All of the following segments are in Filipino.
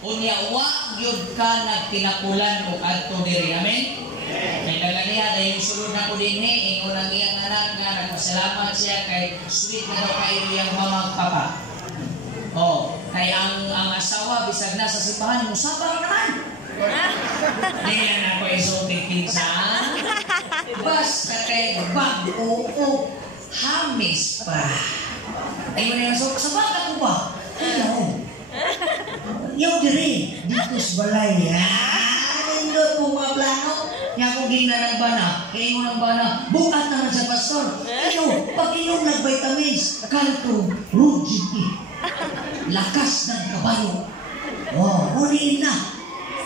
Unya wa gyud ka nagkinapulan o adto diri. Amen. Kay nagaliha dahil sulod na ko dinhi ingon ang iyang anak nga nagpasalamat siya kay sweet na daw kayo yang mama papa. Oh, kay ang asawa bisag na sa simbahan mo sabar naman. Diyan ako isulti kinsa. Basta kay bag-o hamis pa. Ayun na so sa bata ko ba? Ayaw diri dito sa balay. Indot mo mga plano. Nga kung ginanagbana, kaya mo nang bana, bukat naman sa pastor. Pag inyong nag-vitamins, kanto, rugity, lakas ng kabayo. Wow, huliin na.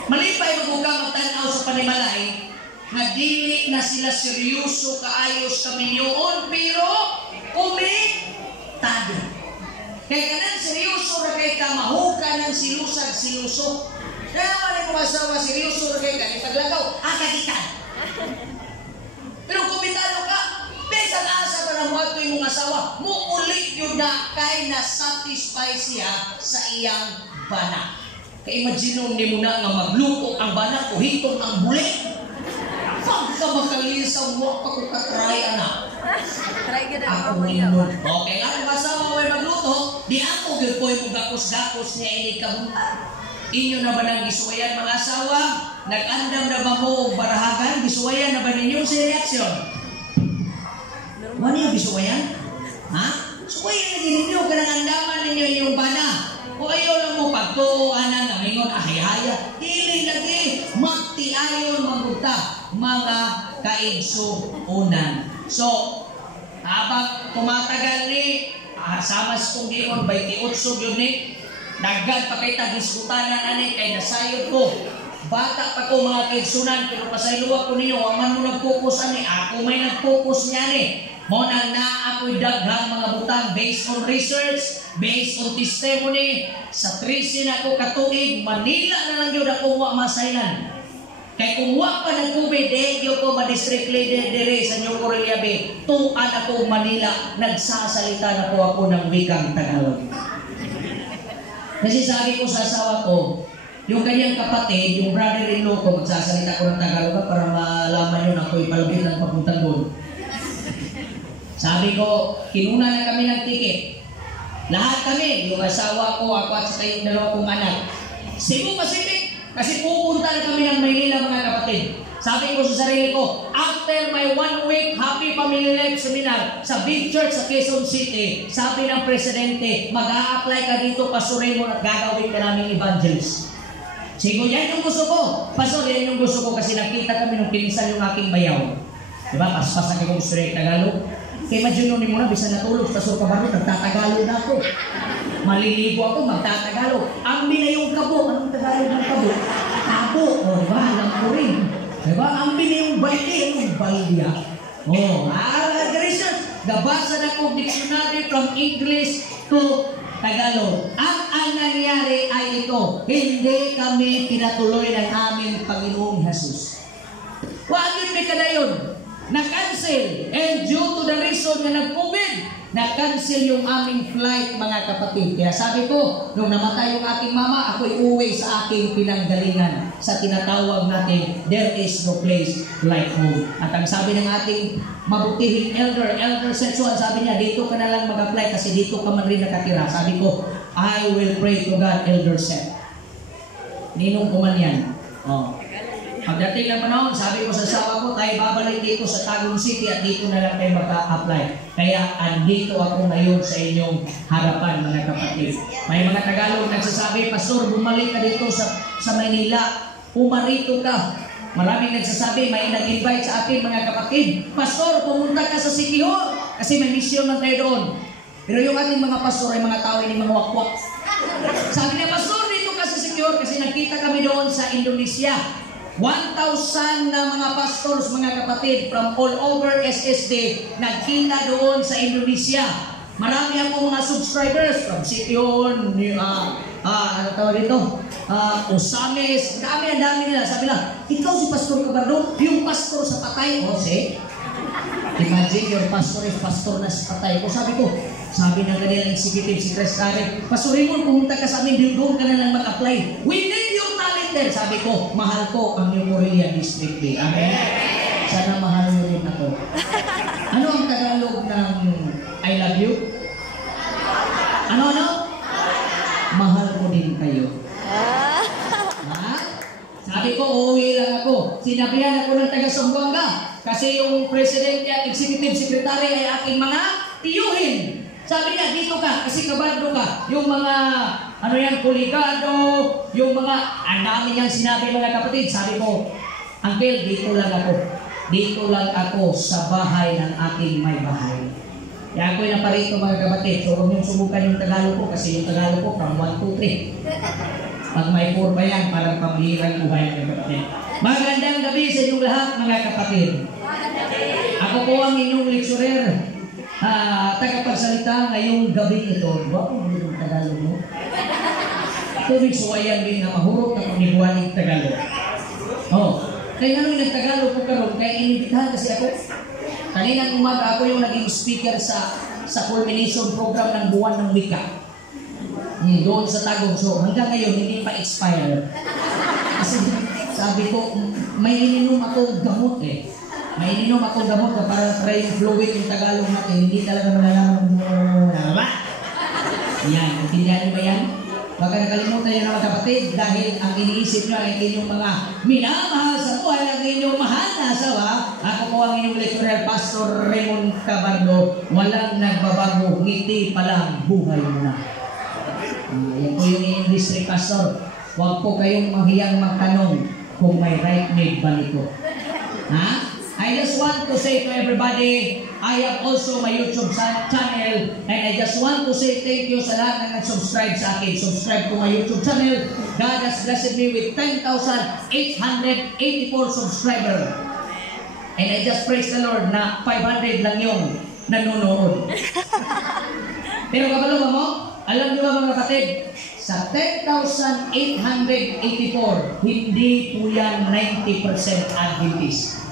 Malipay magbuka magtanaw sa panimalay, na dili na sila seryoso kaayos kami yun, pero kumitado. Kaya ganang seryoso na kay kamahuka ng silusag-silusok. Kaya naman yung asawa, seryoso na kay kanipaglagaw, kagitan. Pero kumitado ka, besang asa pa na mo ato yung asawa, muulit yun na kay na-satisfy siya sa iyang bana. Kaya imagine ni mo na nga magluto ang bana o hitong ang buli. Pag ka makalisaw mo, ako katry, anak. Ako minun. Okay, ang asawa ay magluto, di ako gilpoy mo gapos-gapos niya ini kabuntan. Inyo na ba nang gisuwayan mga asawa? Nag-andam na ba mo barahagan? Gisuwayan na ba ninyo si reaksyon? Ano yung gisuwayan? Ha? Suwayan na ninyo, kanang andaman ninyo yung bana. O ayaw lang mo pagtuuanan na mingon ahayaya. Dili lagi, magtiayon mabuta mga kaigsuunan. So, habang tumatagal ni, samas kong giyon, 28 yun ni, naggan pa kay tagisgutanan ani kay nasayod ko. Bata pa ko mga kaigsunan, pero pasayluwa ko ninyo, aman mo nag-focus ani, ako may nag-focus niya ni. Mo nang naapoy daghang mga butang based on research, based on testimony, sa 13 ako katuig, Manila na lang yun ako masaylan. Kay kung wa pa nag-COVID, yo ko ma-district leader dire sa New Corelia Bay, tuan ako Manila, nagsasalita na po ako ng wikang Tagalog. Kasi sabi ko sa asawa ko, yung kanyang kapatid, yung brother-in-law ko, magsasalita ko ng Tagalog para malaman yun ako ipalabit ng papuntang doon. Sabi ko, kinuna na kami ng ticket. Lahat kami, yung asawa ko, ako at saka yung dalawa kong anak. Cebu Pacific, kasi pupunta na kami ng Maynila mga kapatid. Sabi ko sa sarili ko, after my 1 week Happy Family Life Seminar sa Big Church sa Quezon City, sabi ng Presidente, mag-a-apply ka dito, pasurin mo at gagawin ka namin evangelist. Sigo, yan yung gusto ko. Pastor, yan yung gusto ko kasi nakita kami nung pinsan yung aking bayaw. Diba? Paspas na kong straight Tagalog. Kaya imagine nung mo na, bisa natulog, Pastor Cabarro, nagtatagalog na ako. Maliligo ako, magtatagalog. Ambi na yung kabo. Anong Tagalog ng kabo? Kabo. O, diba? Alam ko rin. Diba? Ambi na yung baili. Anong baili? O, research. Gabasa na kong dictionary from English to Tagalog. At ang nangyari ay ito. Hindi kami pinatuloy ng aming Panginoong Jesus. Wagin may kadayon. Na-cancel. And due to the reason na nag-COVID, na-cancel yung aming flight, mga kapatid. Kaya sabi ko, nung namatay yung aking mama, ako'y uwi sa aking pinanggalingan. Sa tinatawag natin, there is no place like home. At ang sabi ng ating mabutihing Elder Setsuan, sabi niya, dito ka na lang mag-apply kasi dito ka man rin nakatira. Sabi ko, I will pray to God, Elder Set. Ninong ko man yan. Oh. Pagdating ng panahon, sabi ko sa asawa ko, tayo babalik dito sa Tagum City at dito na lang tayo maka-apply. Kaya andito ako ngayon sa inyong harapan, mga kapatid. May mga Tagalog nagsasabi, Pastor, bumalik ka dito sa Maynila. Pumarito ka. Maraming nagsasabi, may nag-invite sa akin, mga kapatid. Pastor, pumunta ka sa City Hall kasi may mission man tayo doon. Pero yung ating mga pastor ay mga tao ay mga wakwak. Sabi niya, Pastor, dito ka sa City Hall kasi nakita kami doon sa Indonesia. 1,000 na mga pastors, mga kapatid, from all over SSD, nagkita doon sa Indonesia. Marami akong mga subscribers from Sition, ano tawag dito? Osames, ang dami nila. Sabi lang, ikaw si Pastor Cabardo, yung pastor sa patay. O, see? Imagine your pastor is pastor na sa patay. O, sabi ng kanilang executive secretary, Pastor Raymond, pumunta ka sa amin, doon ka na lang mag-apply. sabi ko, mahal ko ang New Morelia District Day. Amen? Sana mahal mo rin ako. Ano ang Tagalog ng I love you? Ano? Mahal ko din kayo. Ha? Sabi ko, uuwi lang ako. Sinabihan ako ng taga-Sambuanga. Kasi yung presidente at executive secretary ay aking mga tiyuhin. Sabi niya, dito ka, kasi kabado ka. Yung mga, kuligado, yung mga, ang dami niyang sinabi mga kapatid. Sabi ko, Uncle, dito lang ako. Dito lang ako sa bahay ng aking may bahay. Kaya ako'y naparito mga kapatid. So, huwag niyong subukan yung Tagalog ko kasi yung Tagalog ko from 1, 2, 3. Pag may 4 ba yan, parang pamilirang buhay mga kapatid. Magandang gabi sa inyong lahat mga kapatid. Ako po ang inyong lecturer. Tagapagsalita ngayong gabi ito. Wapo mo yung Tagalog mo. Tubig suwayan din na mahurot na panibuhaning Tagalog. Kaya nga nung nagtagalog ko karon, kaya inibitahan kasi ako. Kaninang umaga ako yung naging speaker sa culmination program ng buwan ng wika. Doon sa Tagum. So hanggang ngayon hindi pa expire. Kasi sabi ko, may ininom akong gamot eh. May ininom akong gamot na para try yung fluid yung Tagalog natin. Hindi talaga malalaman ng yan, intindihan niyo ba yan? Baka nakalimutan niyo na mga kapatid dahil ang iniisip niyo ay inyong mga minamahal sa buhay ang inyong mahal na asawa. Ako po ang inyong lecturer, Pastor Raymond Cabardo. Walang nagbabago, ngiti pa lang, buhay mo na. Yan po yung inyong district pastor. Huwag po kayong mahiyang magtanong kung may right made ba nito. Ha? I just want to say to everybody, I have also my YouTube channel and I just want to say thank you sa lahat na nag-subscribe sa akin. Subscribe to my YouTube channel. God has blessed me with 10,884 subscribers. And I just praise the Lord na 500 lang yung nanonood. Pero kabalo mo, alam niyo ba mga kapatid, sa 10,884, hindi po yan 90% Adventist.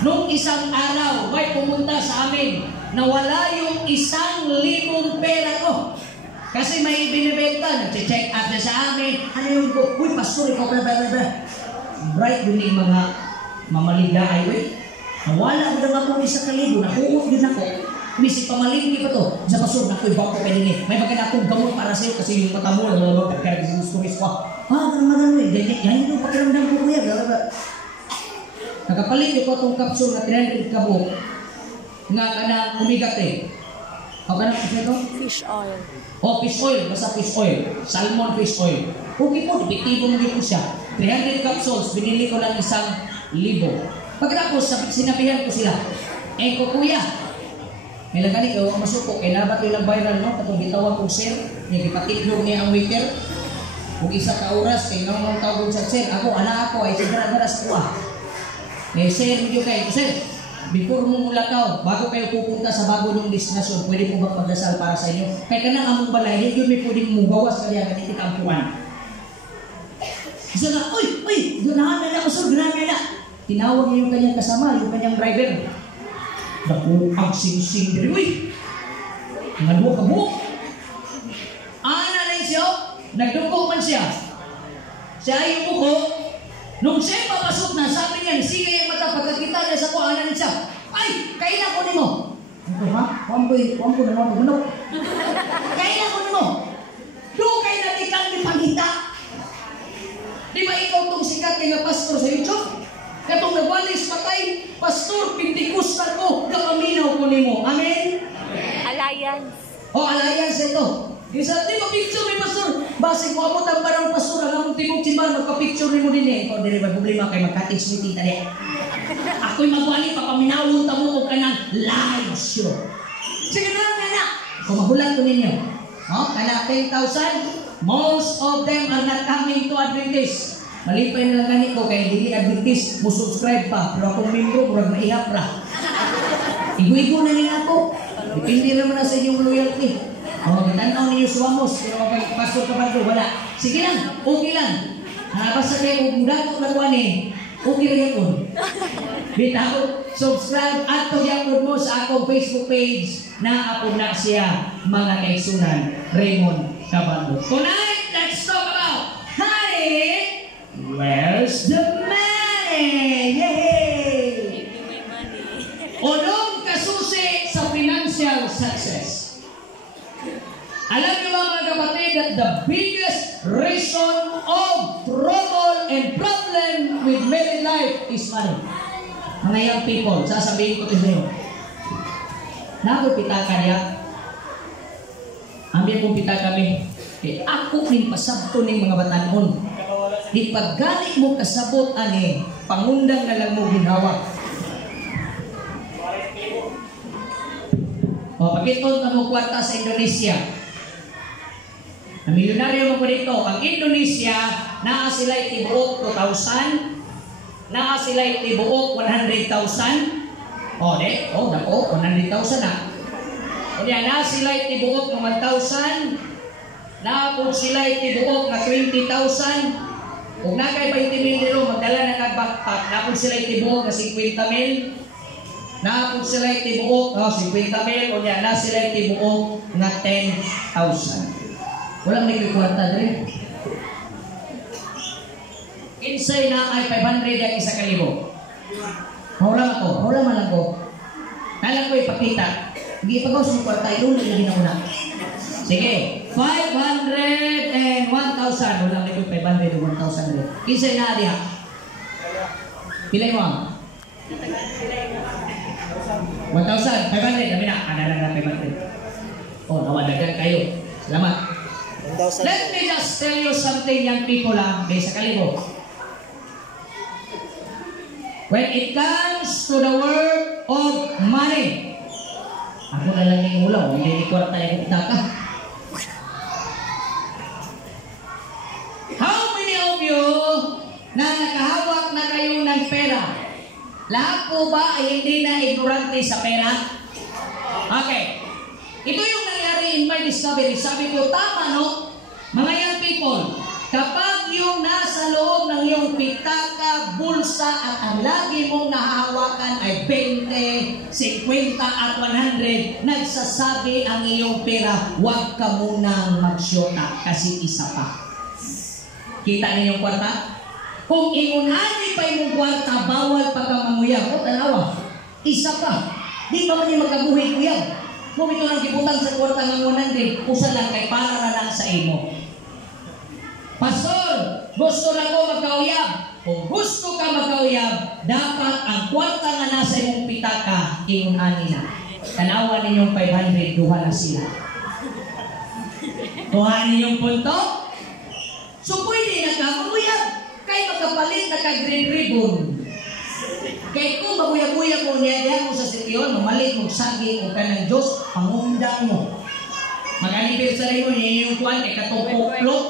Nung isang araw, may pumunta sa amin na wala yung 1,000 pera ko. Kasi may binibenta, nag-check up na sa amin. Ano yung ko? Uy, pastor, ikaw ba? Right, yun yung mga mamaligda ay, wait. Nawala ko naman ako isa kalibo, nakuot din ako. Misi pamalingki pa to. Sa pastor, nako'y bako pwede ni. May maganda akong gamot para sa'yo kasi yung mata mo, nagkakaroon ko. Ganun eh. Yan yung pakiramdam ko kuya. Nakapalit ko itong kapsul na 300 kabuk nga kanang umigat eh. O kanang ito? Fish oil. O fish oil, basta fish oil. Salmon fish oil. Okay po, epektibo mo dito siya. 300 capsules, binili ko lang 1,000. Pagkatapos, sinabihan ko sila, ko kuya, may lagani kayo ang masuko, nabat yung viral no? Katong bitawan kong sir, yung ipatiglo niya ang waiter. Kung isa ka oras, kaya naman ang tawag sa sir, anak ako ay sigara-garas ko sir, video kayo. Sir, before mo mulakaw, bago kayo pupunta sa bago ng destinasyon, pwede mo ba pagdasal para sa inyo? Kaya ka nang among balay, yun may pwedeng mong bawas kaya kaniti kampuan. Isa na, uy, gunahan na masur, gunahan na. Tinawag niya yung kanyang kasama, yung kanyang driver. Naku, ang sing-sing diri, uy. Nga ka buhok. Ana rin siya, nagdungkok man siya. Siya yung buko. Nung siya papasok na, sabi niya, sige yung mata, pagkakita niya sa kuhanan niya, ay, kailan ko ni mo? Ito ha? Kuhan ko na naman manok. Kailan ko ni mo? Doon kayo natin kang ipangita. Di ba ikaw itong sikat kaya pastor sa YouTube? Katong nagwalis patay, pastor, pintikustan ko, nakaminaw ko ni mo. Amen? Alliance. Alliance ito. Isa, di ba picture ni pastor? Basi ko abot ang parang pastor, ang among tibok simbahan, magpa-picture ni mo din eh. Ikaw, di ba problema kayo magka-text meeting tali. Ako'y magwali, papaminawon tamo ko ka ng live show. Sige na. Kung magulat ko ninyo, kana 10,000, most of them are not coming to Adventist. Malipay na lang ganit ko, kaya hindi Adventist, mo subscribe pa. Pero akong membro, murag maihap ra. Igo-igo na rin ako. Depende naman na sa inyong loyalty. Tanaw ninyo suwamos, pero kay pastor Cabardo, wala. Sige lang, okay lang. Basta kayo, kung dato lang okay lang yakon. Bitaw, subscribe at yakon mo sa akong Facebook page na ako na siya, mga kaigsunan, Raymond Cabardo. Tonight, let's talk about honey. Where's the money? Yay! Give me money. Unong kasusi sa financial success. Alam niyo ba mga kapatid that the biggest reason of trouble and problem with married life is money. Mga young people, sasabihin ko ito sa'yo. Nakapita ka niya. Ambil kong pita kami. Eh, ako rin pasabto ng mga batanon. Di paggalit mo kasabot ani, pangundang na lang mo ginawa. O, pakiton ka mo kwarta sa Indonesia. Ang milyonaryo mo po dito, ang Indonesia, naa sila itibuok 2,000, naa sila itibuok 100,000. O, dako, 100,000 na. O, naa sila itibuok ng 1,000, naa po sila itibuok na 20,000. Kung nakay 20,000 nilo, magdala na kag-backpack, naa po sila itibuok na 50,000. Naapod sila itibuok, 50,000, o niya, na sila itibuok na 10,000. Walang may kikwarta rin. Insay na ay 500 ang isa kalibo. Maulang man lang ko. Nalang ko ipakita. Hindi ipagaw sa kwarta, ilunan yung ginamuna. Sige, 500 and 1,000. Walang may 500 and 1,000 rin. Insay na diha. Pilay mo ang? 1,500, kami na. Ano lang na 500. Oh, nawadagan kayo. Salamat. 1,000. Let me just tell you something, young people lang, sa kalibo. When it comes to the word of money, ako na lang yung ulaw, hindi kwarta yung utaka. How many of you na nakahawak na kayo ng pera? Lahat po ba ay hindi na ignorante sa pera? Okay. Ito yung nangyari in my discovery. Sabi ko, tama no? Mga young people, kapag yung nasa loob ng iyong pitaka, bulsa, at ang lagi mong nahahawakan ay 20, 50, at 100, nagsasabi ang iyong pera, huwag ka munang magsyota kasi isa pa. Kita niyo yung kwarta? Kung ingunani pa yung kwarta, bawal pa ka manguyab. O, tanawa. Isa pa. Di pa man yung magkabuhay-uyab. Kung ito lang kiputan sa kwarta ng 100, usa lang kay para na lang sa imo. Pastor, gusto na ko magkauyab. Kung gusto ka magkauyab, dapat ang kwarta nga nasa imong pitaka, ingunani na. Tanawa ninyong 500, duha na sila. Duha ninyong punto? So, pwede na ka maguyab. Kay magkapalit na ka-green ribbon. Kay kung mabuya-buya mo niya mo sa sityon, mamalit mo saging o ka ng Diyos, pangundang mo. Mag-anniversary mo niya yung kuwan, kay katupok-plok.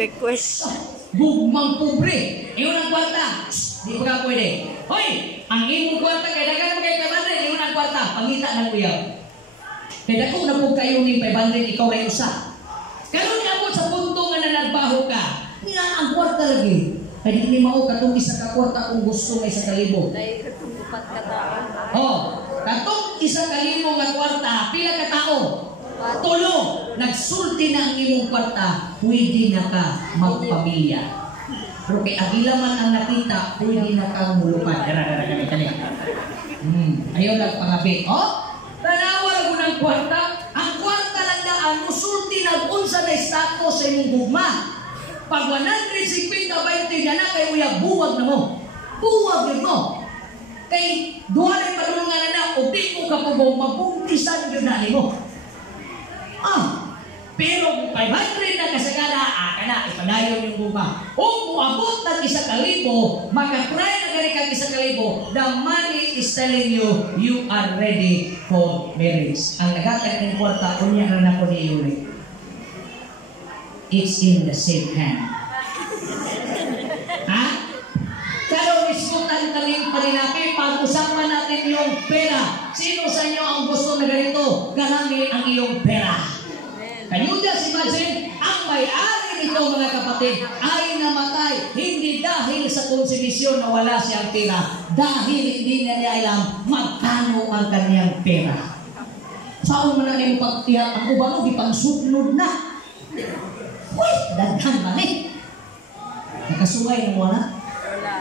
Request. Bugmang pobre. Iyon ang kwarta. Di pa ka pwede. Hoy, ang imong kwarta, kay dagan mo kay 500, iyon ang kwarta. Pangita ng uyab. Kay dako na po kayo ng 500, ikaw na usa. Karon niya po sa punto nga na nagbaho ka. Nga ang kwarta lagi. Kaya hindi mo katong isa ka kwarta kung gusto may isa kalibo. Dahil katungkupat ka tao. Oh, katong isa kalibo nga kwarta, pila ka tao? Tulo. Nagsulti na ang imong kwarta, pwede na ka magpamilya. Pero kay agila man ang nakita, pwede na kang mulupan. Dara, kani. Ayaw lang pangabi. Oh, tanawa ko ng kwarta. Ang kwarta lang daan, musulti na unsa na status sa imong gugma. Pag 150-20 na kay uya, buwag na mo. Buwag yun mo. Kay duha rin padulungan na o di mo kapugong mabuntisan yun na mo. Pero kung 500 na kasagana, kana, ipadayon yung guma. O kung abot ng 1,000, makatry na gani kang 1,000, the money is telling you, you are ready for marriage. Ang nagatag ng kwarta, kunya na ko ni Yuri. It's in the same hand. Ha? Pero iskutan kaming paninapi, pag-usapan natin yung pera. Sino sa inyo ang gusto na ganito? Ganami ang iyong pera. Can you just imagine? Ang may-ari nito mga kapatid ay namatay hindi dahil sa konsibisyon na wala siyang pera, dahil hindi na niya alam magkano ang kanyang pera. Saan mo na yung pagtiyak ang ubano, ipangsuklod na. Uy, daghan man eh. Nakasuway na mo na? Wala.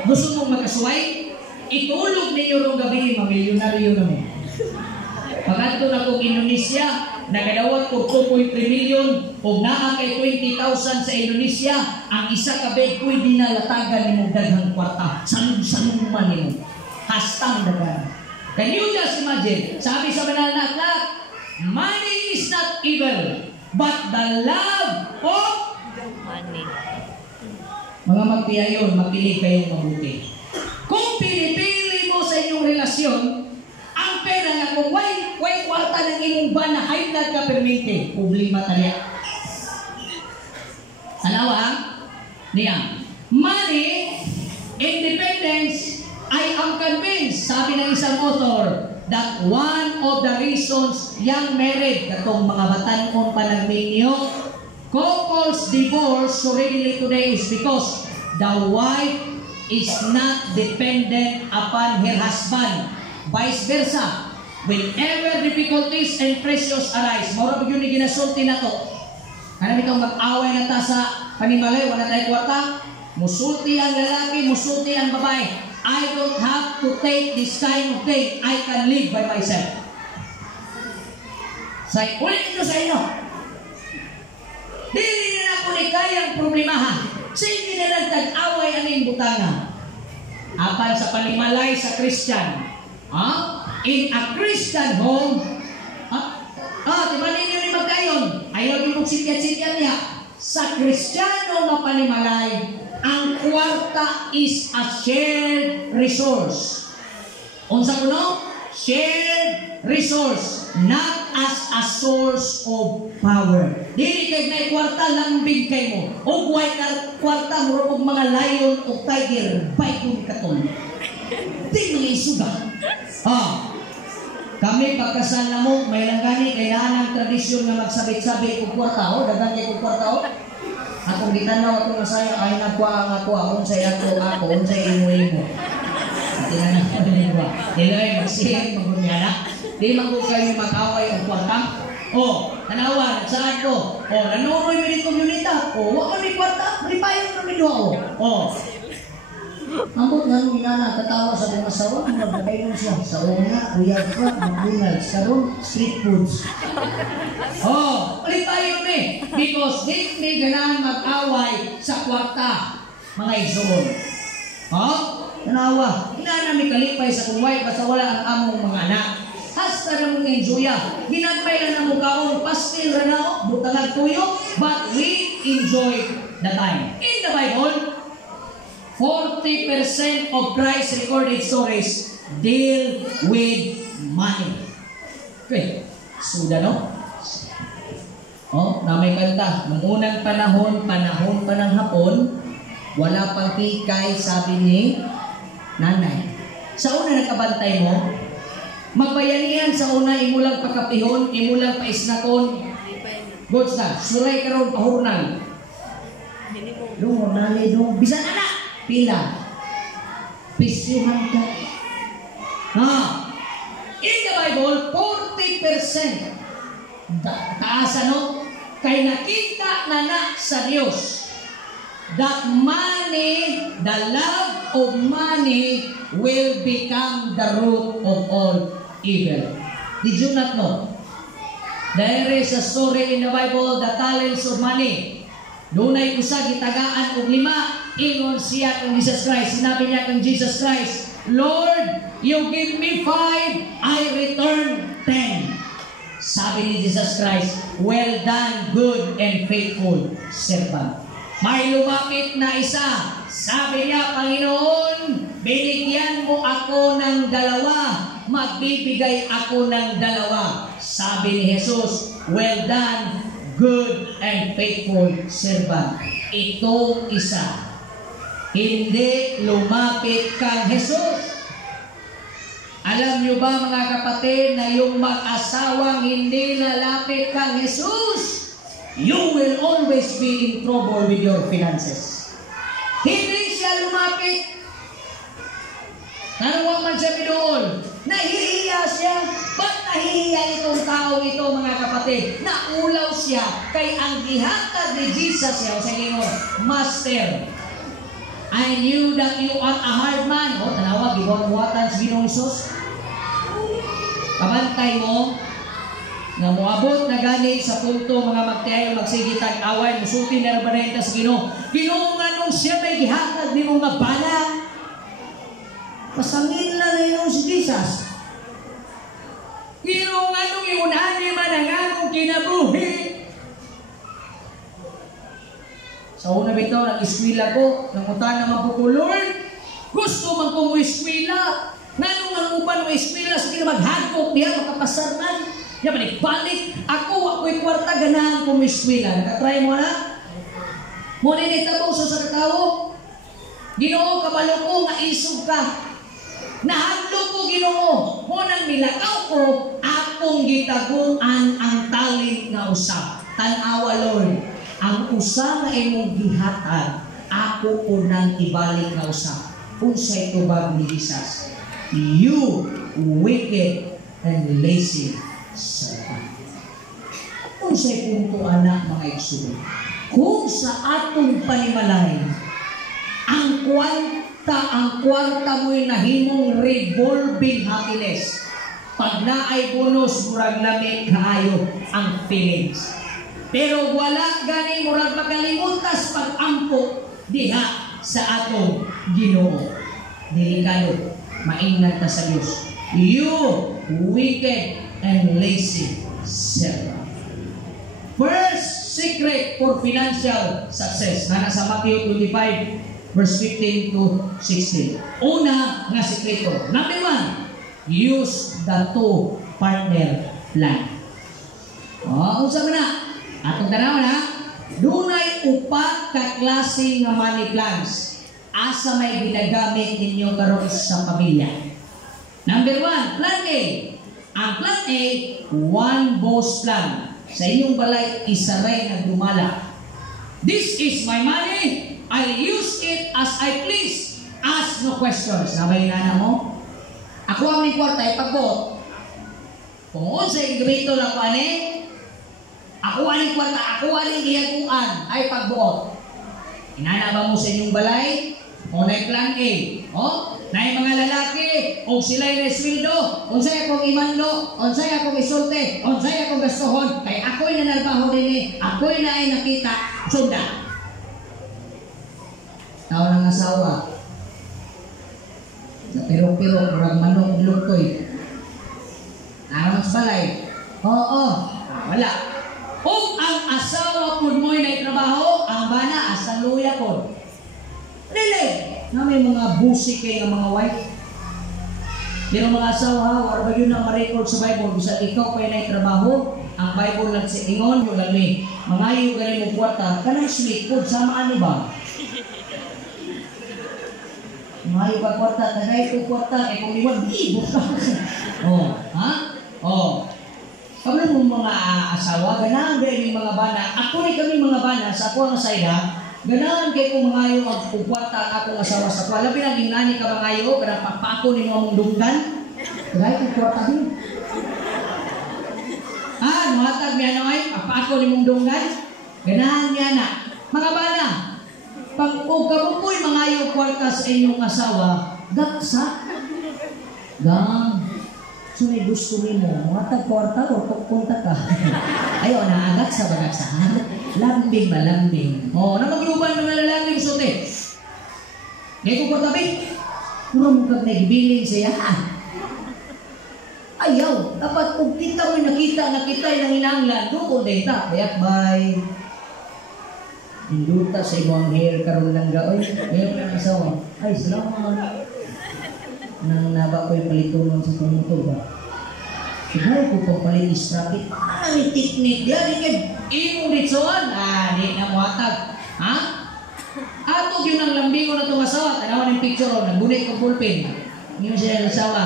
Gusto mong magkasuway? Itulog ninyo rong gabi, mamilyonaryo na mo. Pagkanto na kong Indonesia, nagadawat ko 2.3 million o naa kay 20,000 sa Indonesia, ang isa ka bed pwede na latagan ni mong daghang kwarta. Sanong man ni mo. Hastang dagan. Can you just imagine? Sabi sa banal na aklat, money is not evil, but the love of Money. mga magpiayon, makinig kayong mabuti. Kung pinipili mo sa inyong relasyon, ang pera na kung way kwarta ng imong ba na high blood ka permite, problema taliya. Alawa, niya. Money, independence, I am convinced, sabi ng isang author, that one of the reasons young married, katong mga batanon pa ng ninyo, couples divorce so readily today is because the wife is not dependent upon her husband. Vice versa, whenever difficulties and pressures arise, mura yun yung ginasulti na to. Kanami kang mag-away na ta sa panimalay, wala tayo kwarta, musulti ang lalaki, musulti ang babae. I don't have to take this kind of thing. I can live by myself. Ulit ito sa inyo. Dili na ako ni kayang problemahan. Sige na lang tag-away aning butanga. Apan sa panimalay sa Christian. In a Christian home, diba ninyo ni magkayon? Ayaw yung sitya-sitya niya. Sa Kristiyano na panimalay, ang kwarta is a shared resource. Unsa kuno? Shared resource, not as a source of power. Dili kay may kwarta lambing kay mo. O buhay ka kwarta mo og mga lion o tiger, baikon katon. Di mga isuga. Kami pagkasal na mo, may langgani, kailangan ng tradisyon na magsabit-sabit og kwarta o, dagan kay og kwarta o. Akong gitanaw ako nga saya, ay nagkuha ang ako, unsay ako, unsay imo-imo. Tinanan ko din ba? Dilay, magsihig, magunyana. Di magod kayo mag-away o kwarta. Tanawa, nagsaan ko. Nanunoy mo din komunita. Wala may kwarta, maripayon na may duha o. Ambot nga nung inana, katawa sa mga sawa, magkakayon siya. Sa una, uyag ka, McDonald's, karon street foods. Ulit tayo because di may ganahan mag-away sa kwarta, mga igsoon. Tanawa, inana may kalipay sa kumway, basta wala ang among mga anak. Hasta na mong enjoya. Ginagpay na mong kaon, pastil na na, butangag tuyo, but we enjoy the time. In the Bible, 40% of Christ's recorded stories deal with money. Okay, suda no? Na may kanta. Nung unang panahon pa ng hapon, wala pang hikay, sabi ni nanay. Sa una nakabantay mo, magbayanihan sa una, imulang pakapihon, imulang paisnakon. Goods na, sulay karon pahurnal. Doon, nali doon. Bisan anak! Pila. Pisyuhan ka. In the Bible, 40% taas kay nakita na sa Diyos that money, the love of money will become the root of all evil. Did you not know? There is a story in the Bible, the talents of money. Dunay usa gitagaan og 5, ingon siya kang Jesus Christ. Sinabi niya kang Jesus Christ, Lord, you give me 5, I return 10. Sabi ni Jesus Christ, well done, good and faithful servant. May lumapit na isa. Sabi niya, Panginoon, binigyan mo ako ng 2, magbibigay ako ng 2. Sabi ni Jesus, well done, good and faithful servant. Itong isa, hindi lumapit kang Jesus. Alam niyo ba mga kapatid na yung mag-asawang hindi lalapit kang Jesus, you will always be in trouble with your finances. Hindi siya lumapit. Nanuwang man siya bidoon. Nahihiya siya. Ba't nahihiya itong tao ito, mga kapatid? Naulaw siya kay ang gihatag ni Jesus siya. O sa Ginoo, Master, I knew that you are a hard man. O, tanawa, gibuhat-buhatan sa Ginoong Hesus. Kabantay mo, nga moabot na gani sa punto mga magtiayo magsigitag away musulti na rabanenta sa Ginoo. Ginoo nga nung siya may gihatag ni mga bala. Pasangin na ngayon si Jesus. Ginoo nga nung iunahan ni mananganong kinabuhi. Sa una bitaw, nag-eskwila ko, nangutan naman po ko, Lord, gusto man ko mo eskwila. Nanong ang uban mo eskwila, sige na maghagok niya, makapasarnan. Yan, balik. Ako'y kwarta ganahan ko mo eskwila. Nakatry mo na? Muna nitabo sa katao. Ginoo, kabalo ko, nga isog ka. Nahadlo ko, Ginoo. Munang nilakaw ko, akong gitaguan ang talent na usap. Tanawa, Lord. Ang usa nga imong gihatag, ako unang ibalik na usap. Unsay tubag ni Jesus. You wicked and lazy servant. Unsay punto anak mga igsuon. Kung sa atong panimalay, ang kwarta mo'y nahimong revolving happiness. Pag naay bonus, murag lamig kaayo ang feelings. Pero wala gani murag makalimutas pag-ampo diha sa atong Ginoo. Delikado, maingat ta sa Dios. You wicked and lazy servant. First secret for financial success na nasa Matthew 25 verse 15 to 16. Una nga sekreto. Number 1, use the two-partner plan. Unsa man na? Atong tanaw na, dunay upat ka klase nga money plans. Asa may ginagamit ninyo karon sa pamilya. Number 1, plan A. Ang plan A, one boss plan. Sa inyong balay, isa rin ang dumala. This is my money. I'll use it as I please. Ask no questions. Nabay na mo? Ako ang may kwarta ay pagbuot. Kung unsay gabito lang ko ani, ako aning kwarta, ako aning gihaguan ay pagbuot. Inana ba mo sa inyong balay? O na plan A. O? Na mga lalaki, o sila'y resweldo, unsay akong imanlo, unsay akong isulti, unsay akong gastuhon, kay ako'y nanarbaho din ako'y na ay nakita, sunda. Tao ng asawa, sa pirok-pirok, murag manok, lutoy. Araw sa balay, oo, wala. Kung ang asawa po mo'y naitrabaho, ang bana, asa luya po. Really? Na may mga busi kay ng mga wife. Pero mga asawa, wala ba yun ang ma-record sa Bible? Bisa ikaw pa yung trabaho, ang Bible lang sa ingon, yung lami, mga iyo galing mo kwarta, kanang sweet food, samaan ni ba? Mga iyo pa kwarta, tagay ko kwarta, kaya kung iwan, ibo ka. Oh, ha? Oh. Kami mo mga asawa, ganahan galing mga bana, ako ni kami mga bana, sa ako ang sayda, ganahan kay kung mangayo magpupwarta ang akong asawa sa kwa. Labi na ginani ka mangayo, kada papako ni mga mundunggan. Kaya kung kwarta din. Nuhatag niya na ay, papako ni mundunggan. Ganahan niya na. Mga bana, pag kabukoy mangayo kwarta sa inyong asawa, gaksa. Gang. So may gusto ni mo, matag kwarta o punta ka. Ayaw na, agak sa bagaksahan. Lambing ba, lambing. O, namagluban mga lalaki yung sote. Ngayon ko kwarta, kurang kag nagbiling siya. Ayaw, dapat kung kita mo'y nakita yung hinanglan, doon data. Kayak bay. Induta sa ibang hair karoon lang gaoy. Ngayon ang asawa. Ay, salamat. Nang naba ko yung palitunan sa tumuto ba? Siguro ko pang palit ispratit. May tiknik yan. Imong ditsoan. Di na muhatag. Ha? Atog yun ang lambingo na itong asawa. Tanawan yung picture o. Nagbunit kong pulpin. Ngayon siya ang asawa.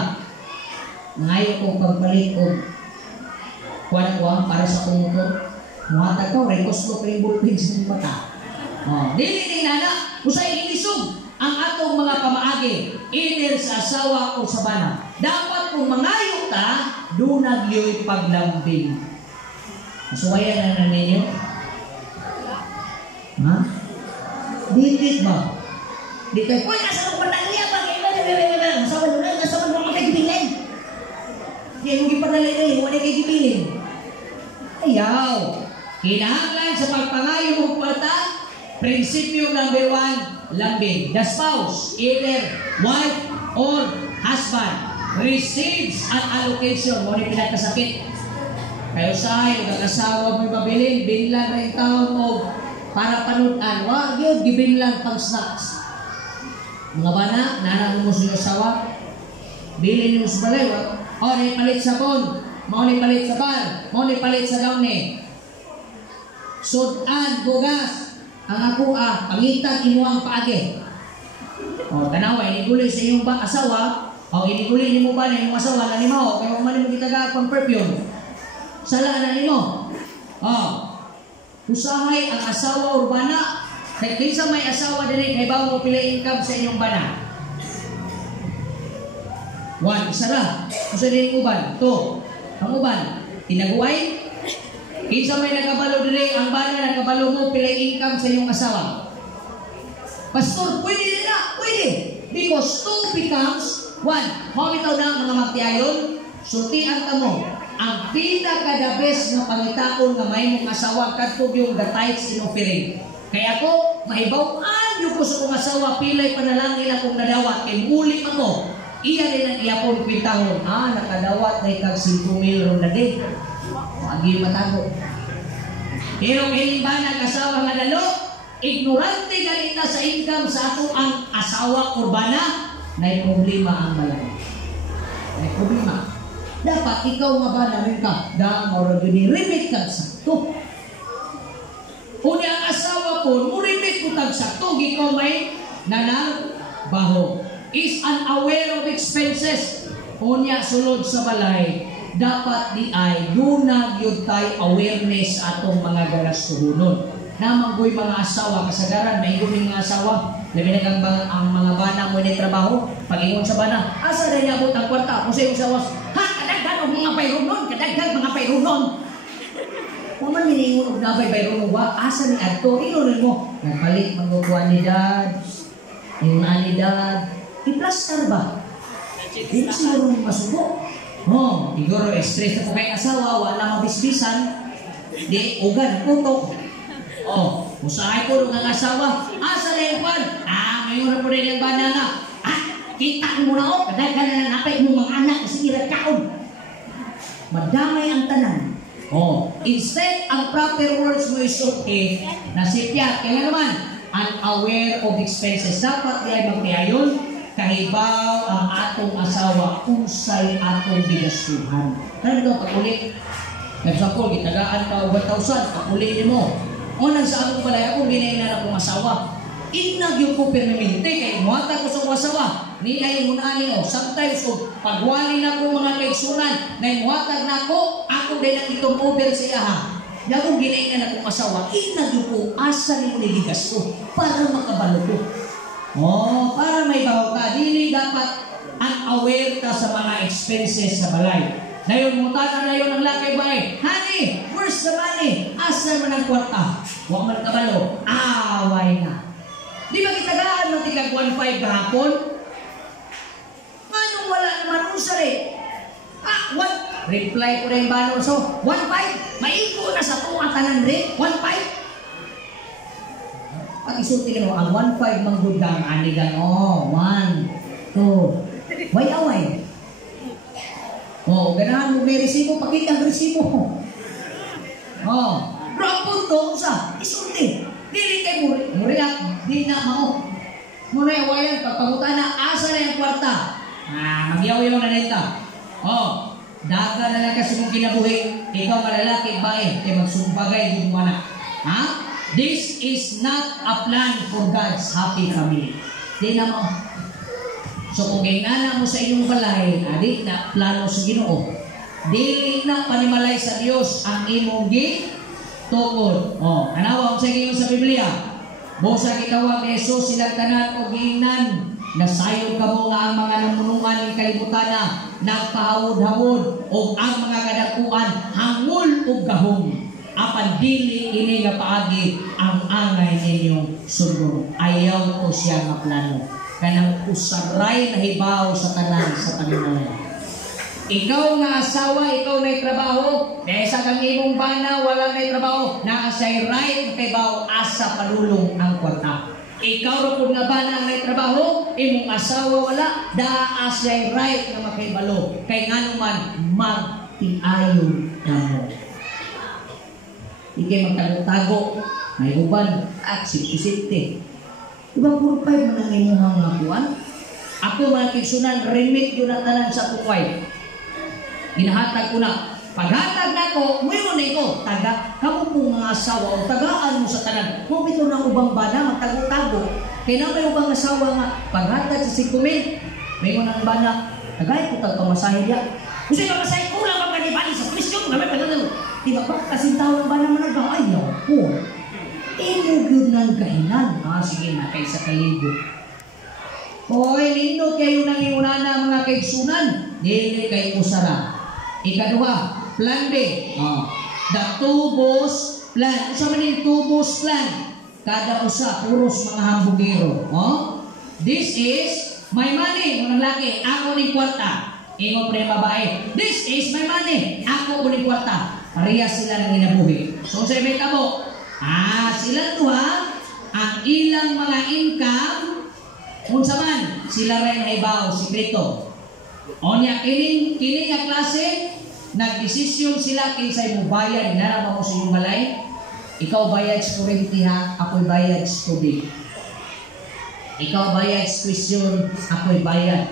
Ngayon kong pagpalit ko. Kuwan ko para sa tumuto. Muhatag ka. Rekos ko pa yung pulpin sa mata. Dili na. Usay inisog ang atong mga pamaagi, either sa asawa o sa bana. Dapat kung mangayo ta, dunag yo'y paglambing. Masuwayan na ninyo? Ha? Dikit ba? Di kayo, uy, nasa mo na niya ba? Nasa mo na kagibilin. Di mo gipadalay na yun, wala kayo gibilin. Ayaw. Kinahanglan sa pagpangayo mong kwarta, prinsipyo number 1, lambing. The spouse, either wife or husband, receives an allocation. Mo ni pinagkasakit. Kayo sahay, ang asawa mo mabilin, binlan na yung taon mo para panunan. Wag yun, gibinlan pang snacks. Mga bana, nanang mo sa asawa, bilin yung sa balay, o ni palit sa kon, mo ni palit sa bar, mo ni palit sa daon ni. Sudan, bugas, ang ako pangitan imuang paagi. O, tanawa, iniguli sa iyong asawa, o iniguli ni mo ba na iyong asawa na limaw, kaya kung mali mo kita pang perfume, sala na nimo. O, usahay ang asawa urbana, kaya kinsa may asawa din kay bawo mo pila income sa inyong bana. 1, isa ra. Usa din uban. 2, ang uban, tinaguay. Kinsa may nagabalo dire ang bana nagabalo mo pila income sa iyong asawa. Pastor, pwede din na, pwede. Because 2 becomes 1. Mao bitaw na mga magtiayon, sultian ka mo. Ang pinaka-the best na pangitaon nga may mong asawa kadtog yung the tithes in offering. Kaya ako, mahibaw-an yung ko sa kong asawa, pilay panalangin akong nadawat, kay muli ako. Iya din ang iyapon kwintahon. Nakadawat na ikag 5,000 ron na din. Agi matago. Pero kailing ba nag-asawa nga dalo, ignorante ganita sa income sa ato ang asawa urbana, may problema ang balay. May problema. Dapat ikaw mabana rin ka. Dahil maura yun, remit ka sa ito. Kung ang asawa po, murimit ko tag sa ito, ikaw may nanarbaho. Is unaware of expenses. Unya sulod sa balay, dapat di ay dunag yun tayo awareness atong mga galastuhunon. Namanggoy mga asawa, kasagaran, may iguming mga asawa, labi na ang mga bana mo ni trabaho, pag-ingon sa bana, asa na niya ang kwarta, kung sa iyong sawas, ha, kadagdag ang mga payronon, kadagdag mga payronon. Kung man miningon og nabay payronon ba, asa ni adto, inunin mo, nagpalit, magbubuan ni dad, yung ni dad, i-plaster ba? Hindi siguro masubo. Siguro stress na po kay asawa, wala mabisbisan, di, ugan, putok. Usahay ko ng asawa, asa na yung kwan? Ngayon na po rin yung banana. Kita mo na o, kadaghan na napay mong mga anak, kasi irakaon. Madamay ang tanan. Instead, ang proper words mo isulti, nasipya, kaya naman, unaware of expenses. Dapat di ay magpiayon, kahibaw ang atong asawa, usay atong bigastuhan. Kaya ito, pag-ulit, nagsampol, gitagaan ka o 1,000, pag-ulit mo. Nang sa akong balay ako, ginainan akong asawa. Inag yung ko permanente, kaya muhatag ko sa asawa. Ni ay munanin o. Sometimes, pagwalin ako mga kaigsunan, na muhatag na ako din ang itong over siya ha. Di akong ginainan akong asawa, inag yung ko, asa ni mo niligas ko, para makabalo ko. Para may bahaw ka. Dili dapat unaware ka sa mga expenses sa balay. Ngayon, mutana na yun ang lakay ba honey, where's the money? Asa man ang kwarta? Huwag man kabalo. Away na. Di ba kitagaan ng tigag 1.5 kahapon? Anong wala naman usari? Reply ko rin ba no? So, 1.5? Maiko na sa tuwa tanan rin? 1.5? Pag isulti ka no, ang 1.5 manggod kang anigan. 1, 2. Way away. Ganahan mo may resibo, pakita ang resibo. Rapon to, sa isulti. Dili kay muriak, di na mao. Muna awayan, pagpamuta na, asa na yung kwarta. Magyaw-yaw na nita. Daga na lang kasi mong kinabuhi, ikaw malalaki, bae, kaya magsumpagay din mo na. This is not a plan for God's happy family. Di na mo. So kung gainana mo sa inyong balay, di na plano sa Ginoo. Di na panimalay sa Dios ang imong gitungod. Anawa sa giingon sa Biblia. Busa gitawag ni Jesus silang tanan o giingnan Nasayod ka mo nga ang mga namunungan ng kalibutan na nagpahawod-hawod o ang mga kadakuan hangul o gahong. Apan dili ini nga paagi ang angay ninyong sugod. Ayaw ko siya nga plano. Kanang usaray na hibaw sa tanan sa Panginoon. Ikaw nga asawa, ikaw na trabaho, dahil sa kang imong bana, wala na trabaho, naasay right kay baw asa palulong ang kwarta. Ikaw ro kung nga bana ang trabaho, imong asawa wala, daasay right na makaibalo. Kay ngano man magtiayon namo. Ikay magtago-tago, may uban at sipti-sipti. Diba puro 5 man ang imong mga buwan? Ako mga kigsunan, remit yun ang tanan sa tukway. Ginahatag ko na. Paghatag na ko, mayroon na ko. Taga, kamu po mga asawa o tagaan mo sa tanan. Kung ito ng ubang bana, magtago-tago. Kaya na may ubang asawa nga, paghatag sa 5,000, mayroon ang bana, tagay ko tagpamasahe niya. Kasi pamasahe ko lang magkanibali sa presyon. Diba ba? Kasi tao ng bana managayaw ko. Inug yun ng kahinan. Sige na, kaysa kalibo. Hoy, nindot kayo nang iunana mga kaigsunan. Dili kay usara. Ikaduha, plan B. The two boss plan. Isa man yung two boss plan. Kada usa, puros mga hambugero. This is my money. Unang laki, ako ni kwarta. Imo pre babae. This is my money. Ako ni kwarta. Parehas sila ng inabuhi. So sa may tabo, sila duha, ang ilang mga income, unsa man, sila rin haibaw, sikreto. O niya, kining nga klase, nagdesisyon sila kinsa mo bayad, narama mo sa iyong balay, ikaw bayad sa kurente ha, ako'y bayad sa tubig. Ikaw bayad sa tuition, ako'y bayad.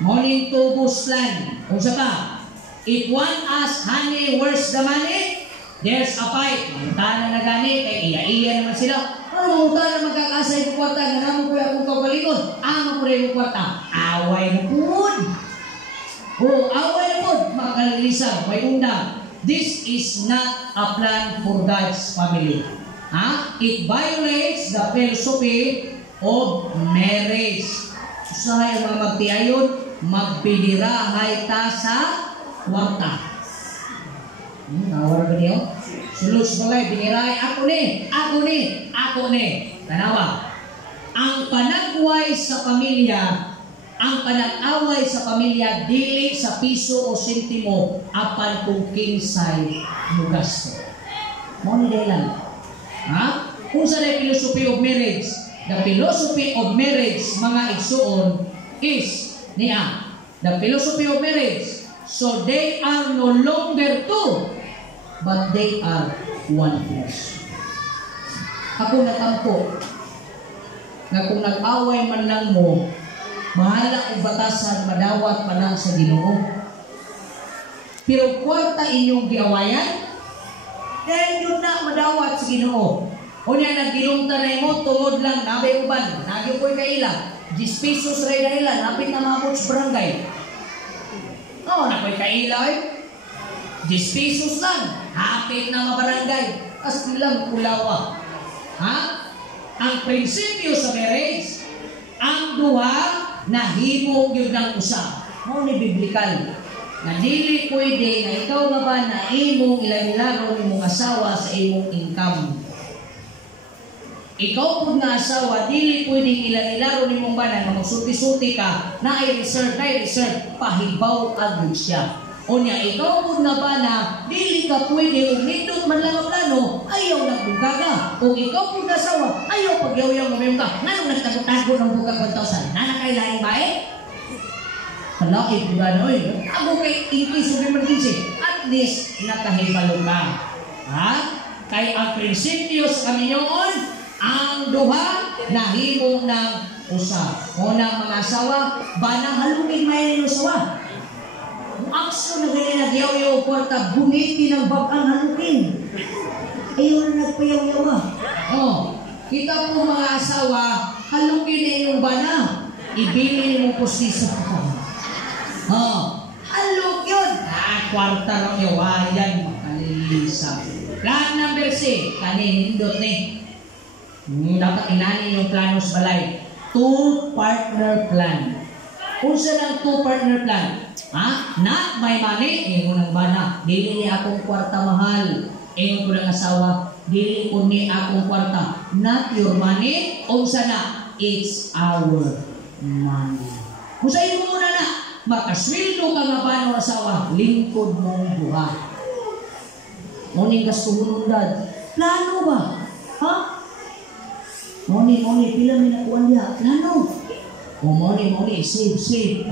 Morning to Buslan. Kung sa pa, if one asks honey, where's the money? There's a fight. Mangutana na gani, kay iya-iya naman sila. Ano mangutana magkakasay ko kwarta, nanamo ko yung kabalikon. Ama ko rin yung kwarta. Away mo po. Away mo po. Makakalilisang, may undang. This is not a plan for God's family. It violates the philosophy of marriage. Usahay ang mga magtiayon, magpidirahay ta sa kwarta. Nawar ba niyo? Sulus balay, biniray, ako ni. Tanawa. Ang panagway sa pamilya, ang panag-away sa pamilya, dili sa piso o sentimo, apan kung kinsay mo gasto. Mo ni lang. Kung sa na philosophy of marriage, the philosophy of marriage, mga igsuon, is niya, the philosophy of marriage, so they are no longer two, but they are one flesh. Ako natampo na kung nag-away man lang mo, bahala kung batasan, madawat pa lang sa Ginoo. Pero kwarta inyong giawayan, dahil yun na madawat sa Ginoo. O niya nagdilungta na mo, tungod lang, nabay uban, nagyo ko'y kaila, 10 pesos ray dahilan, napit na mabot sa barangay. Na ko'y kaila 10 pesos lang, hapit na mabarangay, as nilang ulawa. Ang prinsipyo sa marriage, ang duha na himong yun ng usa. Mo ni biblikal. Na dili pwede na ikaw nga ba na imong ilang-ilaro ni mong asawa sa imong income. Ikaw po nga asawa, dili pwede ilang-ilaro ni mong ba na magsuti-suti ka na i-reserve, pahibaw agad siya. O niya, ikaw po nga ba na dili ka pwede o nindot man lang ang plano, ayaw nagbugaga. O ikaw po nga asawa, ayaw pagyaw-yaw ngayon ka. Nanong nagtago-tago ng buga 1,000? Nanakailahin ba Palaki po ba noy? Ako kay increase of emergency. At least, nakahibalo ka. Kaya ang prinsipyo sa kami yun, ang duha na himong ng usa. Una mga asawa, banang halungin may asawa. Akso na ganyan nagyaw-yaw kwarta, bunitin ng bakang halungin. Ayaw na nagpayaw-yawa. Kita po mga asawa, halungin na yung bana. Ibili mo po siya. Halog yun. Kwarta ng yawayan, makalilisa. Plan number 6, kanin, indot ni. Dapat inanin yung plano sa balay. two-partner plan. Unsa ng two-partner plan? Ha? Not my money, ingon ang bana. Dili ni akong kwarta mahal. Ingon ko ng asawa, dili ko ni akong kwarta. Not your money, unsa na? It's our money. Musayin mo muna na, makasweldo ka nga ba ng asawa, lingkod mong buhay. Muning gastuhunundad, plano ba? Ha? Moni, pila may nakuha niya, plano. Moni, save.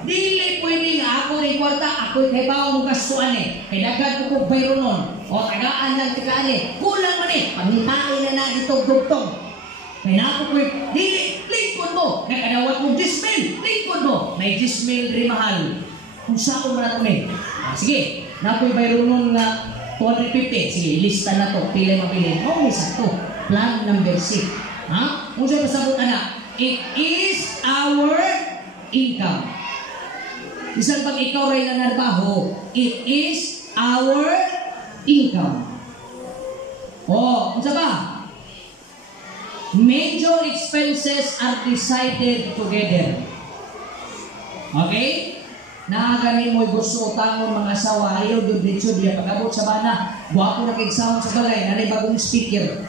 Dili pwede nga ako rin kwarta, ako'y kay bawa mong gastuan eh. Kay dagad ko kong bayro nun. Tagaan lang tikaan eh. Kulang man eh. Panghitain na dito dugtong. Kaya na ako ko'y, dili, lingkod mo. Nakadawat mo 10,000, lingkod mo. May 10,000 rin mahal. Kung saan mo na ito eh. Sige, na ako'y bayro nun nga 250. Sige, lista na to. Pila mapili. Isa to. Plan number 6. Ha? Kung saan masabot na, it is our income. Isang pag ikaw rin na narbaho, it is our income. Unsa ba? Major expenses are decided together. Okay? Nakaganin mo'y gusto utangon mga asawa, ayaw doon dito diya pag-abot sa bana. Buwapo na kayong sa bagay, nanay bagong speaker.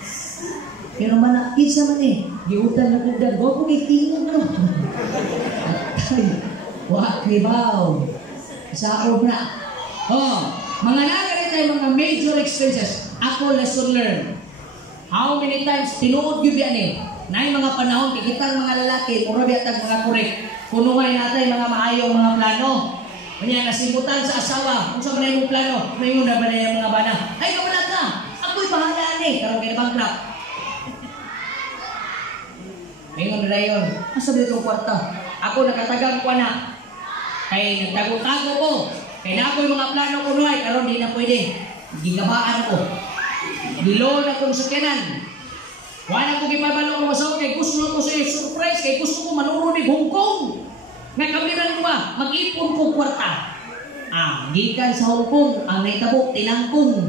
Pero man na, isa man eh, giutan na kagdan, buwapo kay tingin no. Wak ribaw. Isaob na. Mga nagalit tayo mga major expenses. Ako lesson learned. How many times tinuod yun yan eh. Na yung mga panahon, kikitang mga lalaki, mura biyatag mga korek. Punuhay natin mga maayong mga plano. Kanya nasimutan sa asawa. Kung saan ba na yung plano? Mayroon na ba na yung mga bana? Ay, kamanat na. Ako'y bahalaan eh. Karong kaya bankrupt. Mayroon na yun. Asa ba itong kwarta? Ako nakatagang ko na. Kaya nagtago-tago ko. Kaya na ako yung mga plano ko nuhay. Karon di na pwede. Gigabaan ko. Bilo na kong sakyanan. Wala ko kipabalo ko masaw. Kaya gusto ko sa surprise. Kaya gusto ko manuro ni Hong Kong. Nagkabliran ko ba? Mag-ipon ko kwarta. Gikan sa Hong Kong. Ang naitabo, tinangkong.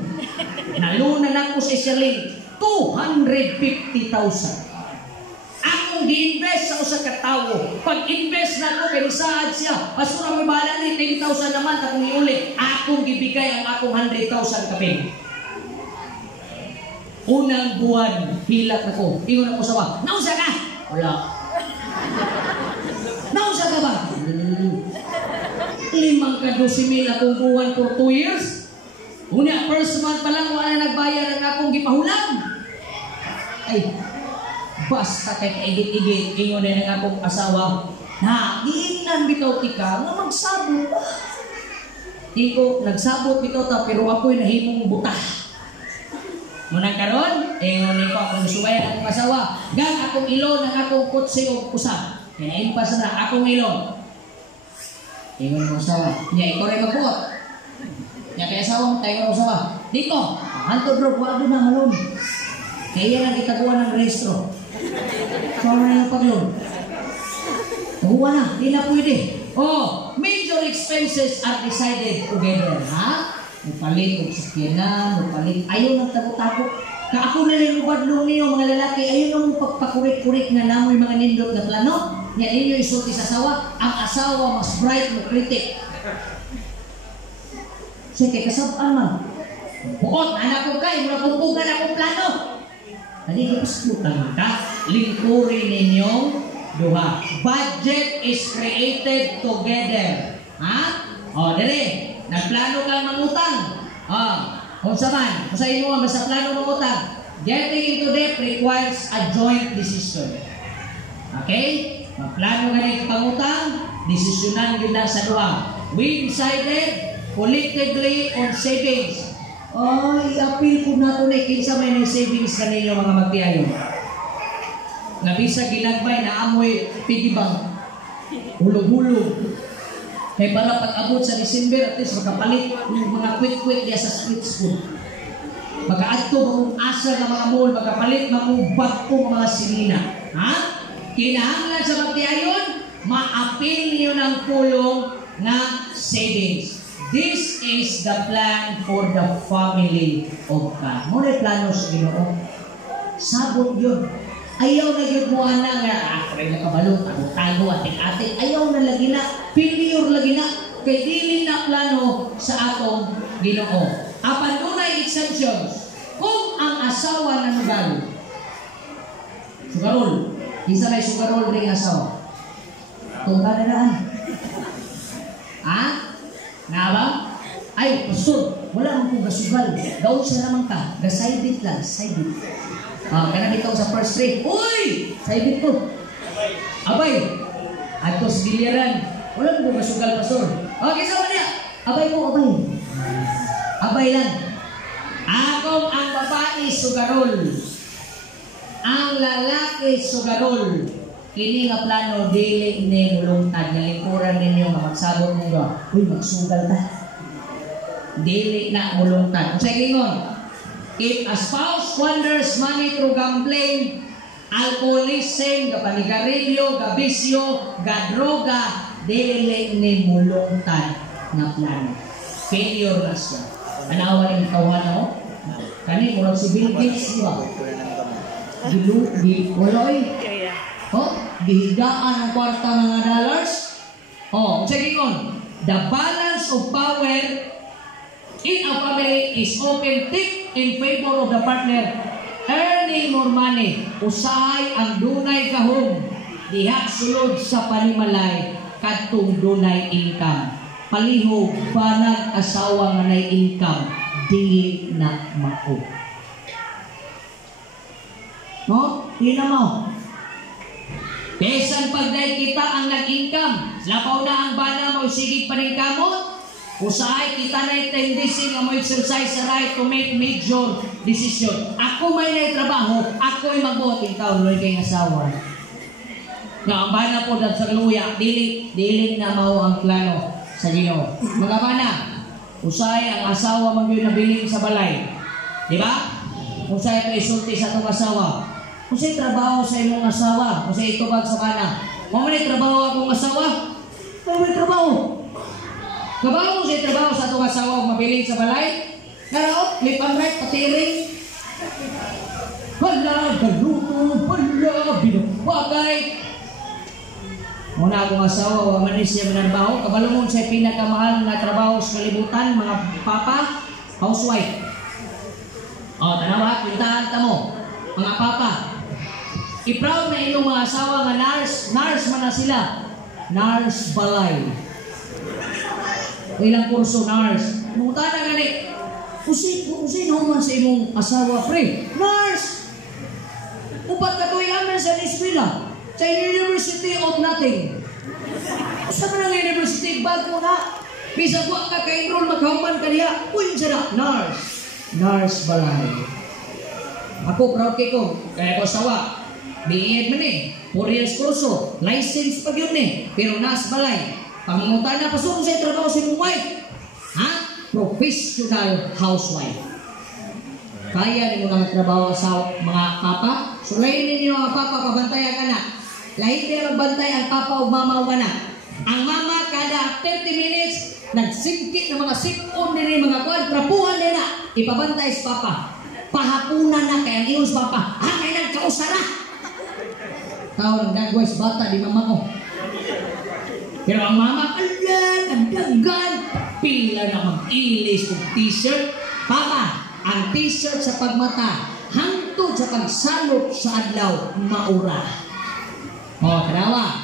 Nalunan ako sa Israel. 250,000. Gi-invest sa usa ka tawo. Pag-invest na ako kay saad siya. Pasura mo bala ni 10,000 naman akong iuli. Akong gibigay ang akong 100,000 kapin. Unang buwan hilat ako. Ingon ako sawa. Nausa ka? Wala. Nausa ka ba? 5,12,000 akong buwan for 2 years. Una first month pa lang wala nagbayad ang akong gipahulan. Ay, basta kay kaigit-igit, ingon na nga akong asawa, na, giingnan bitaw tika, nga magsabot. Iko, nagsabot bitaw ta, pero ako'y nahimong buta. Muna karon, ingon ko akong suwayan akong asawa, gang akong ilo ng akong kutsi o kusap. Kaya impas na, akong ilo. Ingon ko asawa, niya, ikaw rin magbuot. Niya, kaya asawa mo, tayo ko asawa. Dito, hanto bro, wala na malon. Kaya yan ang itaguan ng rehistro. Sorry na yung paglong. Nakuha na, di na pwede. Major expenses are decided together. Ha? Mupalit o sakyanan, mupalit. Ayaw ng tago-tago. Ako na rin ubadlong niyo mga lalaki. Ayaw nang pagpakurik-kurik na namoy mga nindot na plano. Yan inyo isulti sa asawa. Ang asawa mas bright mo kritik. Sige, kasabaan man. Buot, anak ko kayo, mula pumpugan akong plano. Naligasputan ka, lingkurin ninyong duha. Budget is created together. Ha? Dali. Nagplano kang mangutang. Kung saan? Kung sa inyo, basta plano mangutang. Getting into debt requires a joint decision. Okay? Magplano ka ng pangutang, desisyonan yun lang sa duha. We decided collectively on savings. I-appeal po nato na kinsa may savings ka ninyo mga magtiayo. Nabisa ginagbay na amoy pigibang. Hulog-hulog. Kaya para pag-abot sa December, at least makapalit yung mga quick-quick diya sa sweet school. Maka-adto mong asal na mga mall, makapalit mong bag po mga sinina. Ha? Kinahanglan sa magtiayon, ma-appeal niyo ng pulong na savings. This is the plan for the family of God. Muna plano sa Ginoo. Sabot yun. Ayaw na yun mo ana nga, kaya nakabalot, tago, ating-ating. Ayaw na lagi na, failure lagi na, kay dili na plano sa atong Ginoo. Apan dunay exceptions. Kung ang asawa na nagalo, sugarol, isa may sugarol ring asawa. Kung ka na ha? Nga ba? Ay, pastor, wala mong kong gasugal. Daw siya naman ka. Gasaybit lang, saybit. Kanang ikaw sa first grade. Uy! Saybit ko. Abay. Ato sa bilyaran. Wala mong kong gasugal, pastor. Okay, sama niya. Abay mo, abay. Abay lang. Akong ang babae sugarol. Ang lalaki sugarol. Kini nga plano, dili ni mulungtad. Nalikuran ninyo nga magsabot ninyo. Uy, magsugal ka. Dili na mulungtad. Kung sa gingon, if a spouse squanders money through gambling, alcoholism, kapanigarilyo, gabisyo, gadroga, dili ni mulungtad na plano. Failure na siya. Anawa rin kawan ako. Kani, murag si Bill Gates, di ba? Waloy. Gihigaan ang kwarta mga dollars. Sige ngon, the balance of power in a family is often tipped in favor of the partner earning more money. Usahay ang dunay kahom diha sulod sa panimalay kadtong dunay income. Palihog banag asawa nga nay income dili na mao. Di na mo. Besan pagday kita ang nag-income, lapaw na ang bana mo sigig pa rin kamot, usahay kita na tendency nga mo exercise sa right to make major decision. Ako may naitrabaho, ako ay magbuhating taon, loy kay asawa. Nga ang bana po dahil sa luya, dili na mao ang plano sa Ginoo. Mga bana, usahay ang asawa magyoy nabiling sa balay. Di ba? Usahay ito isulti sa itong asawa. Kung sa'y trabaho sa imong asawa, kung sa'y itubag sa kana, kung may trabaho akong asawa, kung may trabaho. Kabaho kung sa'y trabaho sa itong asawa, mabiling sa balay, naraot, lip and right, patiring. Hala, galuto, hala, binabagay. Muna akong asawa, manis siya manarbaho, kabalo mo sa'y pinakamahal na trabaho sa kalibutan, mga papa, housewife. Tanawa, kwintahan ta mo, mga papa. I-proud na inyong mga asawa nga nurse man na sila. Nurse balay. Ilang kurso nurse. Mungutan na gani. Usay naman sa imong asawa, pre. Nurse! Upat ka tuwing amin sa eskwela. Sa University of Nothing. Sa mga university, bago na. Bisa ko ka ka-enroll, magkahuman ka niya. Uy, sana, nurse. Nurse balay. Ako, proud kay ko. Kaya ko asawa. BEd man 4 years kurso, license pag yun pero nas balay. Pamangutan na pasok sa trabaho sa imong wife. Professional housewife. Kaya ni mga trabaho sa mga papa. So lain ninyo mga papa, pabantayan ka na. Lain din magbantay ang papa o mama o anak. Ang mama kada 30 minutes, nagsingkit ng mga sipon din mga kuwan, trapuhan din na. Ipabantay sa papa. Pahapunan na kaya ang sa papa. May nagkausara. Tao ng dagwais bata di mama ko. Pero ang mama, ang dagan. Pila na mag-ilis ng t-shirt. Papa, ang t-shirt sa pagmata, hangtod sa pagsalot sa adlaw, maura. Kanawa.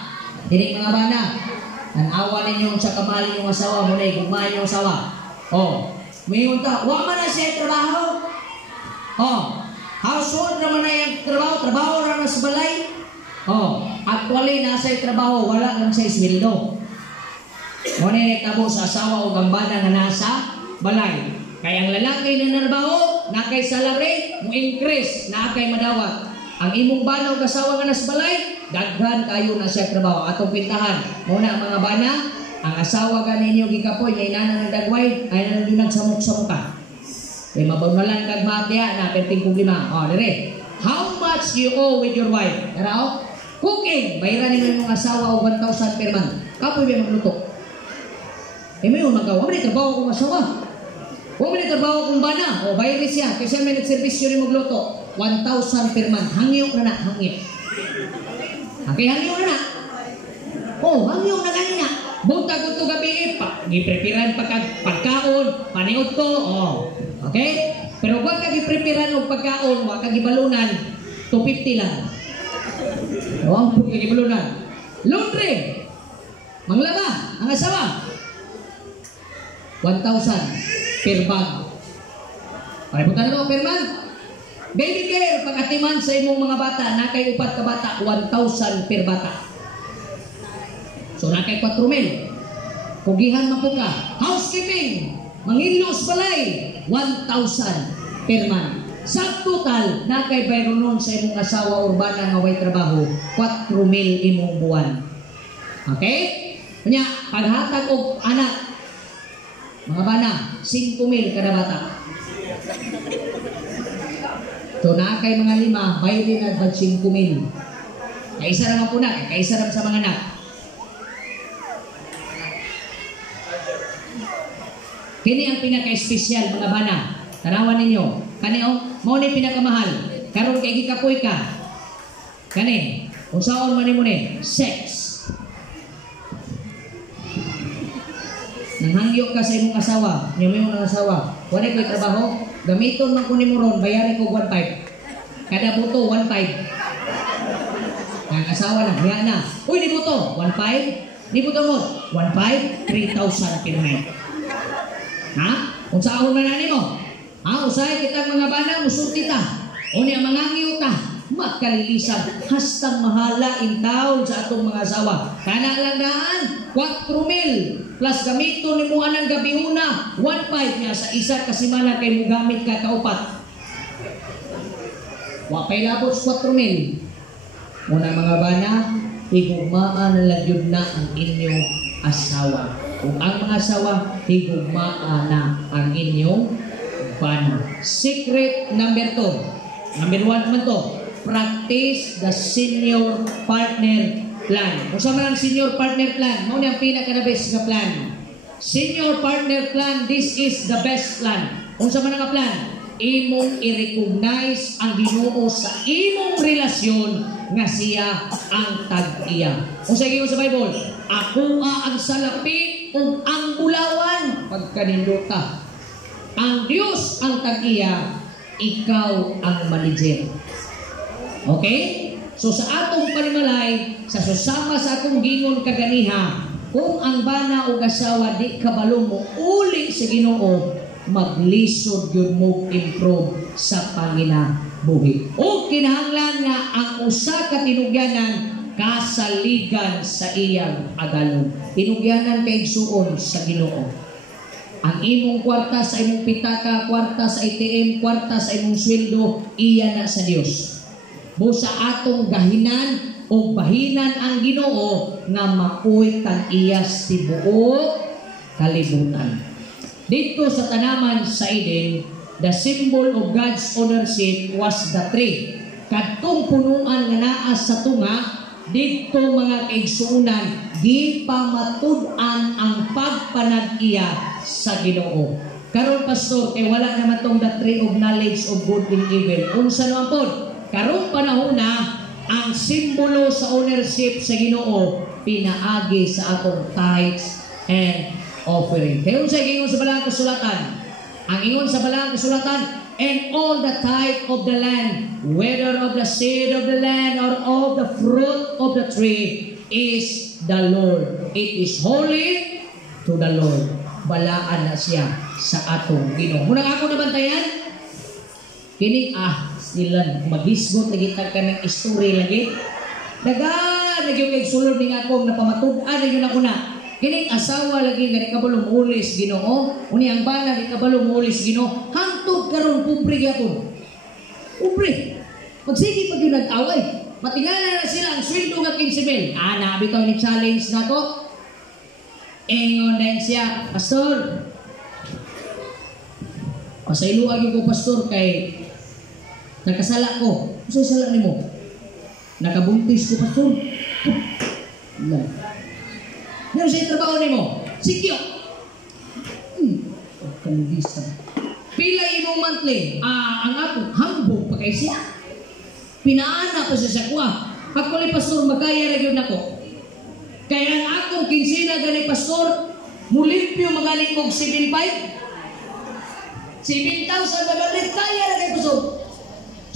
Hindi mga bana. Tanawa ninyo sa kamali yung asawa mo na gugmahan yung asawa. Mayroon ka, huwag man na siya trabaho. Household naman na yung trabaho naman sa balay. Actually, nasa yung trabaho, wala lang sa isweldo. Muna yung tabo sa asawa o gambana na nasa balay. Kaya ang lalaki na narbaho, na kay salary, mo increase, na kay madawat. Ang imong bana o kasawa nga nasa balay, daghan kayo na siya trabaho. Atong pintahan, muna mga bana, ang asawa ka ninyo gikapoy, na inana ng dagway, ay nandiyo nagsamok-samok ka. Kaya mabagmalan kag matya na perting problema. Dire. How much you owe with your wife? Tara, cooking. Bayaran ninyo yung asawa o 1,000 per month. Kapoy ba magluto? May yung magawa. May trabaho kong asawa. May trabaho kong bana. Bayarin siya. Kasi may nagservisyo rin magluto. 1,000 per month. Hangyo na na. Hangyo. Okay, hangyo na na. Oh, hangyo na ganina. Buntag ko ito gabi, giprepiran pagkaon, paniod ko, oh. Okay? Pero huwag ka giprepiran o pagkaon, huwag ka gibalunan, 250 lang. Oh, huwag ka gibalunan. Laundry, manglaba, ang asawa, 1,000 per bag. Paributan ko per month. Baby care, pag-atiman sa imong mga bata, nakay upat ka bata, 1,000 per bata. So nakay 4,000. Kugihan man po ka. Housekeeping, manginlos balay, 1,000 per month. Sa total, nakay bayron nun sa imong asawa urbana nga way trabaho, 4,000 imong buwan. Okay? Kanya, paghatag og anak, mga bana, 5,000 kada bata. So nakay mga 5, bayrin na 5,000. Kaisa naman po na, kaisa naman sa mga anak. Kini ang pinaka-espesyal mga bana. Tanawan ninyo. Kani mo ni pinakamahal. Karon kay gikapoy ka. Kani, unsaon man nimo ni? Sex. Nanghangyo ka sa imong asawa, niyo imong asawa. Wala ko'y trabaho, gamiton man ko nimo ron, bayari ko 1,500. Kada buto 1,500. Ang asawa na, hiya na. Uy, di buto, 1,500. Di buto mo, 1,500, 3,000 kinahit. Ha? Kung saan man na mo? Ha? Usay kitang mga bana, musulti ta. O niya mga ngiyo ta. Makalilisag. Hastang mahala in taon sa atong mga asawa. Kana lang daan, 4,000. Plus gamito ni mo anang gabi una, 1,500 niya sa isa kasimana kay mo gamit ka kaupat. Wapay labot sa 4,000. Una mga bana, higugmaan na lang yun na ang inyong asawa. Kung ang mga asawa, higugmaan na ang inyong bana. Secret number 2. Number 1 naman to. Practice the senior partner plan. Kung sa man ang senior partner plan, muna ang pinaka-best na plan. Senior partner plan, this is the best plan. Kung sa man ang plan, imong i-recognize ang Ginoo sa imong relasyon nga siya ang tag-iya. Kung sa iyo sa Bible, ako ang salapi ug ang bulawan pagkaninduta. Ang Diyos ang tag-iya, ikaw ang manager. Okay? So sa atong panimalay, sa susama sa atong gingon kaganiha, kung ang bana o asawa di kabalo mo uli sa Ginoo, maglisod yun mo improve sa panginabuhi. O kinahanglan nga ang usa ka tinugyanan kasaligan sa iyang agalon. Tinugyanan kay suon sa Ginoo. Ang imong kwarta sa imong pitaka, kwarta sa ATM, kwarta sa imong sweldo, iya na sa Dios. Busa atong gahinan o bahinan ang Ginoo nga maoy kang iyas tibuok kalibutan. Dito sa tanaman sa Eden, the symbol of God's ownership was the tree. Kadtong punuan nga naa sa tunga, dito mga kaigsuunan, gipamatud-an ang pagpanag-iya sa Ginoo. Karon pastor, kay wala naman tong the tree of knowledge of good and evil. Unsa naman po? Karong panahon na, ang simbolo sa ownership sa Ginoo pinaagi sa atong tithes and offering. Kaya unsa gingon sa balang kasulatan? Ang ingon sa balang kasulatan, and all the tithe of the land, whether of the seed of the land or of the fruit of the tree, is the Lord. It is holy to the Lord. Balaan na siya sa atong Ginoo. Munang ako nabantayan, kining sila magisgot lagi ta kanang story lagi. Dagan lagi kay sulod ning akong napamatud-an yun ako na. Kining asawa lagi nga di kabalo muulis Ginoo, uni ang bana di kabalo muulis Ginoo. Hangtod karon pobre gyapon. Pobre. Magsige pag yun nag-away. Matingala na sila ang sweldo nga 15,000. Nabitaw ni challenge nako. Ingon din siya, pastor. Pasayloan yung ko pastor kay nagkasala ko. Kasi sala ni mo. Nakabuntis ko pastor. Ano siya trabaho ni mo? Sikyo. Kanibisa. Pila imong monthly. Ang ako, hambog pa kay siya. Pinaana pa siya sa kuha. Ako ni pastor magkaya ra gyud nako. Kaya ang akong kinsina gani pastor, mulimpyo magaling kog 7,500. 7,000 magaling kaya ra kay pastor.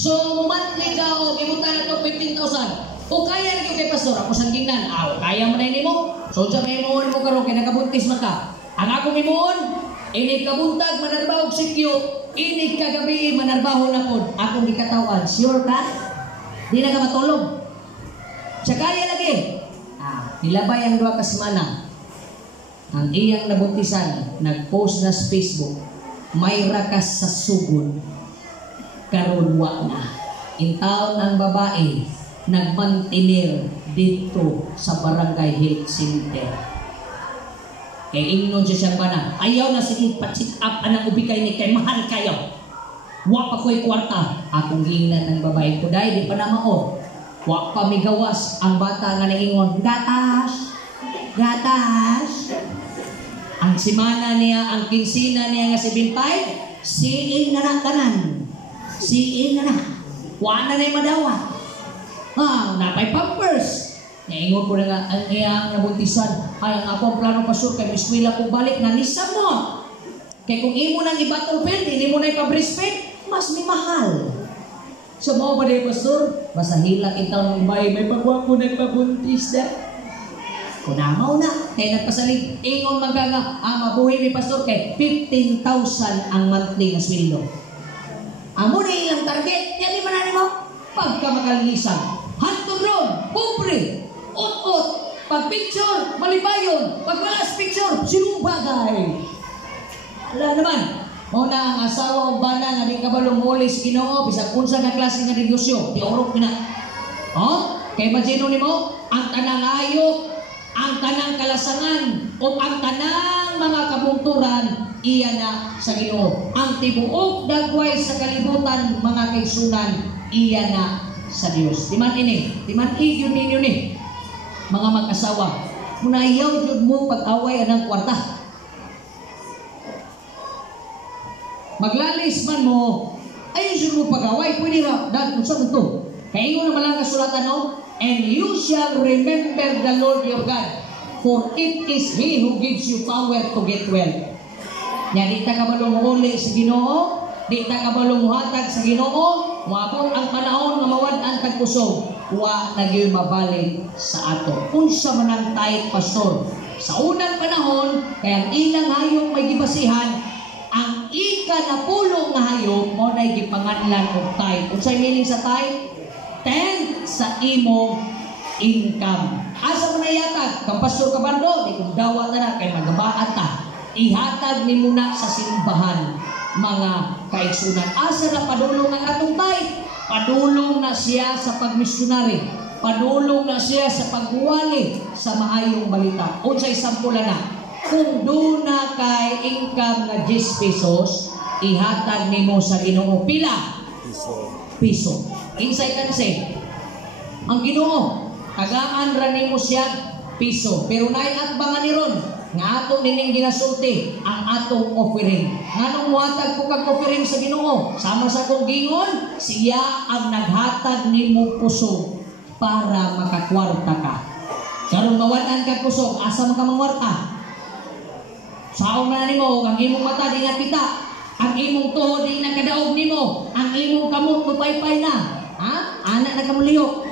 So monthly ka o gibutan na to 15,000. O kaya ra gyud kay pastor, ako sang tingnan, kaya mo na nimo. So sa may mo karon kay nagabuntis man ka. Ang akong imuon, ini kabuntag manarbaho og sikyo, ini kagabi manarbaho na pod. Akong gikatawan, sure ka? Di na ka matulog. Sa kaya lagi. Nilabay ang 2 ka semana. Ang iyang nabuntisan, nag-post na sa Facebook, may rakas sa sugod, karon wa na. Intaon ang babae, nagmantinir dito sa Barangay Health Center. Kaya ingnon siya siyang bana, ayaw na sige, pa-check up anang ubikay ni kay mahal kayo. Wa pa ko'y kwarta. Akong ginan ng babae ko, dahil di pa na mao. Wa pa migawas ang bata nga naingon, gatas, gatas. Ang simana niya, ang kinsina niya nga 7,500, siin na tanan. Siin na. Wa na na'y madawa. Napay pampers. Naingon ko na nga, ang iyang nabuntisan, ay ang akong plano pasur, kay miswila ko balik, nanisam mo. Kaya kung imo nang i-battle field, hindi mo na i-breastfeed, mas may mahal. So mo ba na pastor? Basta hilak itaw ng may pagwa ko nagpabuntis na. Kunamaw na. Kaya nagpasalig, ingon magaga, mabuhay ni pastor, kay 15,000 ang monthly na sweldo. Amo na ilang target, yan di manani mo? Pagka makalilisan, hantong ron, pobre, ot-ot, pag picture, malibayon, pag walas picture, sinubagay. Wala naman. Muna ang asawa o bana nga di kabalong mulis Ginoo bisag unsa nga klase nga negosyo, di orok na. Kay imagine nimo ang tanang ayok, ang tanang kalasangan o ang tanang mga kabungturan iya na sa Ginoo. Ang tibuok dagway sa kalibutan mga kaigsunan iya na sa Dios. Timan ini, timan yun ninyo ni mga mag-asawa. Muna ayaw jud mo pag-away anang kwarta. Maglalis man mo, ayun siya mo pag-away, pwede ra, dahil kung saan ito. Kaya ingo naman lang kasulatan no, and you shall remember the Lord your God, for it is He who gives you power to get well. Yan, di ta kabalong uli sa Ginoo, di ta kabalong muhatag sa Ginoo, muabot ang panahon nga mawad-an tagkusog, wa nagyoy mabalik sa ato. Unsa man ang tayt pastor, sa unang panahon, kaya ang ilang hayong may gibasihan, ang ika na pulong nga hayop mo na gipanganlan og tithe. Unsay meaning sa tithe? 10 sa imong income. Asa mo na yatag? Kang pastor kabando, di kung dawat na kay magabaat ta. Ihatag ni muna sa simbahan mga kaigsunan. Asa na padulong ang atong tithe? Padulong na siya sa pagmisyonary. Padulong na siya sa paghuwali sa maayong balita. Unsay sampula na? Kung doon na kay income na 10 pesos, ihatag nimo sa Ginoo pila? Piso. Insay kanse. Ang Ginoo, tagaan ra nimo siya piso. Pero naiatbangan ni ron nga ato nining ginasulti ang atong offering. Nganong muhatag ko kag offering sa Ginoo? Sama sa kong gingon, siya ang naghatag nimo puso para makakwarta ka. Karon mawadan kag puso, asa man ka mangwarta? Saong na nimo, ang imong mata di nakita, ang imong tuhod di nakadaog nimo, ang imong kamot mupaypay na. Anak na kamuliyok.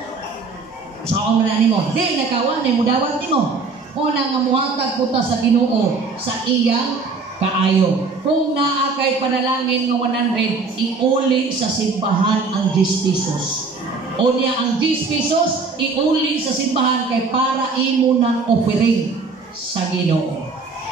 Saong na nimo, di nakawan ni mudawat nimo. Una nga muhatag ko ta sa Ginoo sa iyang kaayo. Kung naa kay panalangin nga 100, iuli sa simbahan ang 10 pesos. O niya ang 10 pesos, iuli sa simbahan kay para imo ng offering sa Ginoo.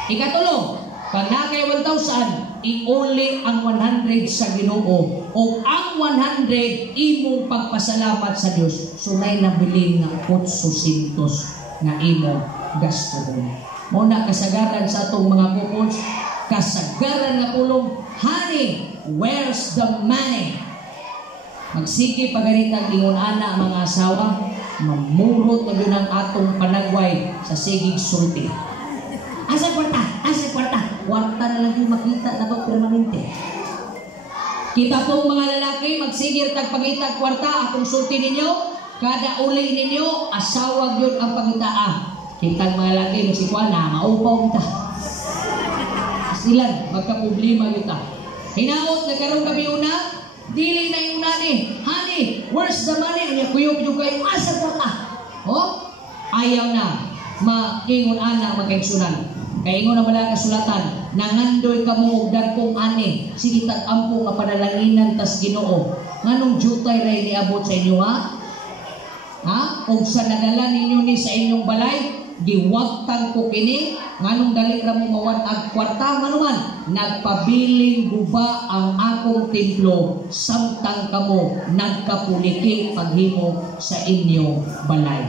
Ikatulong, pag nakay 1,000, iuli ang 100 sa Ginoo. O ang 100, imong pagpasalamat sa Dios. Sunay nabili nga 800 nga imo gastuhon. Muna kasagaran sa atong mga couples, kasagaran nga pulong, honey, where's the money? Magsige pagaritang ingon ana mga asawa, mamurot na yun ang atong panagway sa sigig sulti. Asa kwarta? Asa kwarta? Kwarta na lang yung makita na ito permanente. Kita pong mga lalaki, magsigir tag pangitag kwarta, akong sulti ninyo, kada uli ninyo asawa gyud ang pangitaa. Kitang mga laki mo si Juana, maupaw kita. Silan, magka-problema kita. Hinaot, nagkaroon kami una, dili na yung nani. Honey, where's the money? Ang kuyog yung kayo, asa ka ka? Oh, ayaw na. Makingon anak, magkaigsunan. Kaya ingon na pala kasulatan, nangandoy ka mo dagkong ani, sige tag-ampo nga panalanginan tas Ginoo. Nganong jutay ray niabot sa inyo ha? Ha? Kung sa nadala ninyo ni sa inyong balay, giwagtan ko kini, nganong dali ra mo mawad-ag kwarta manuman, nagpabiling guba ang akong templo, samtang kamo nagkapuliki paghimo sa inyong balay.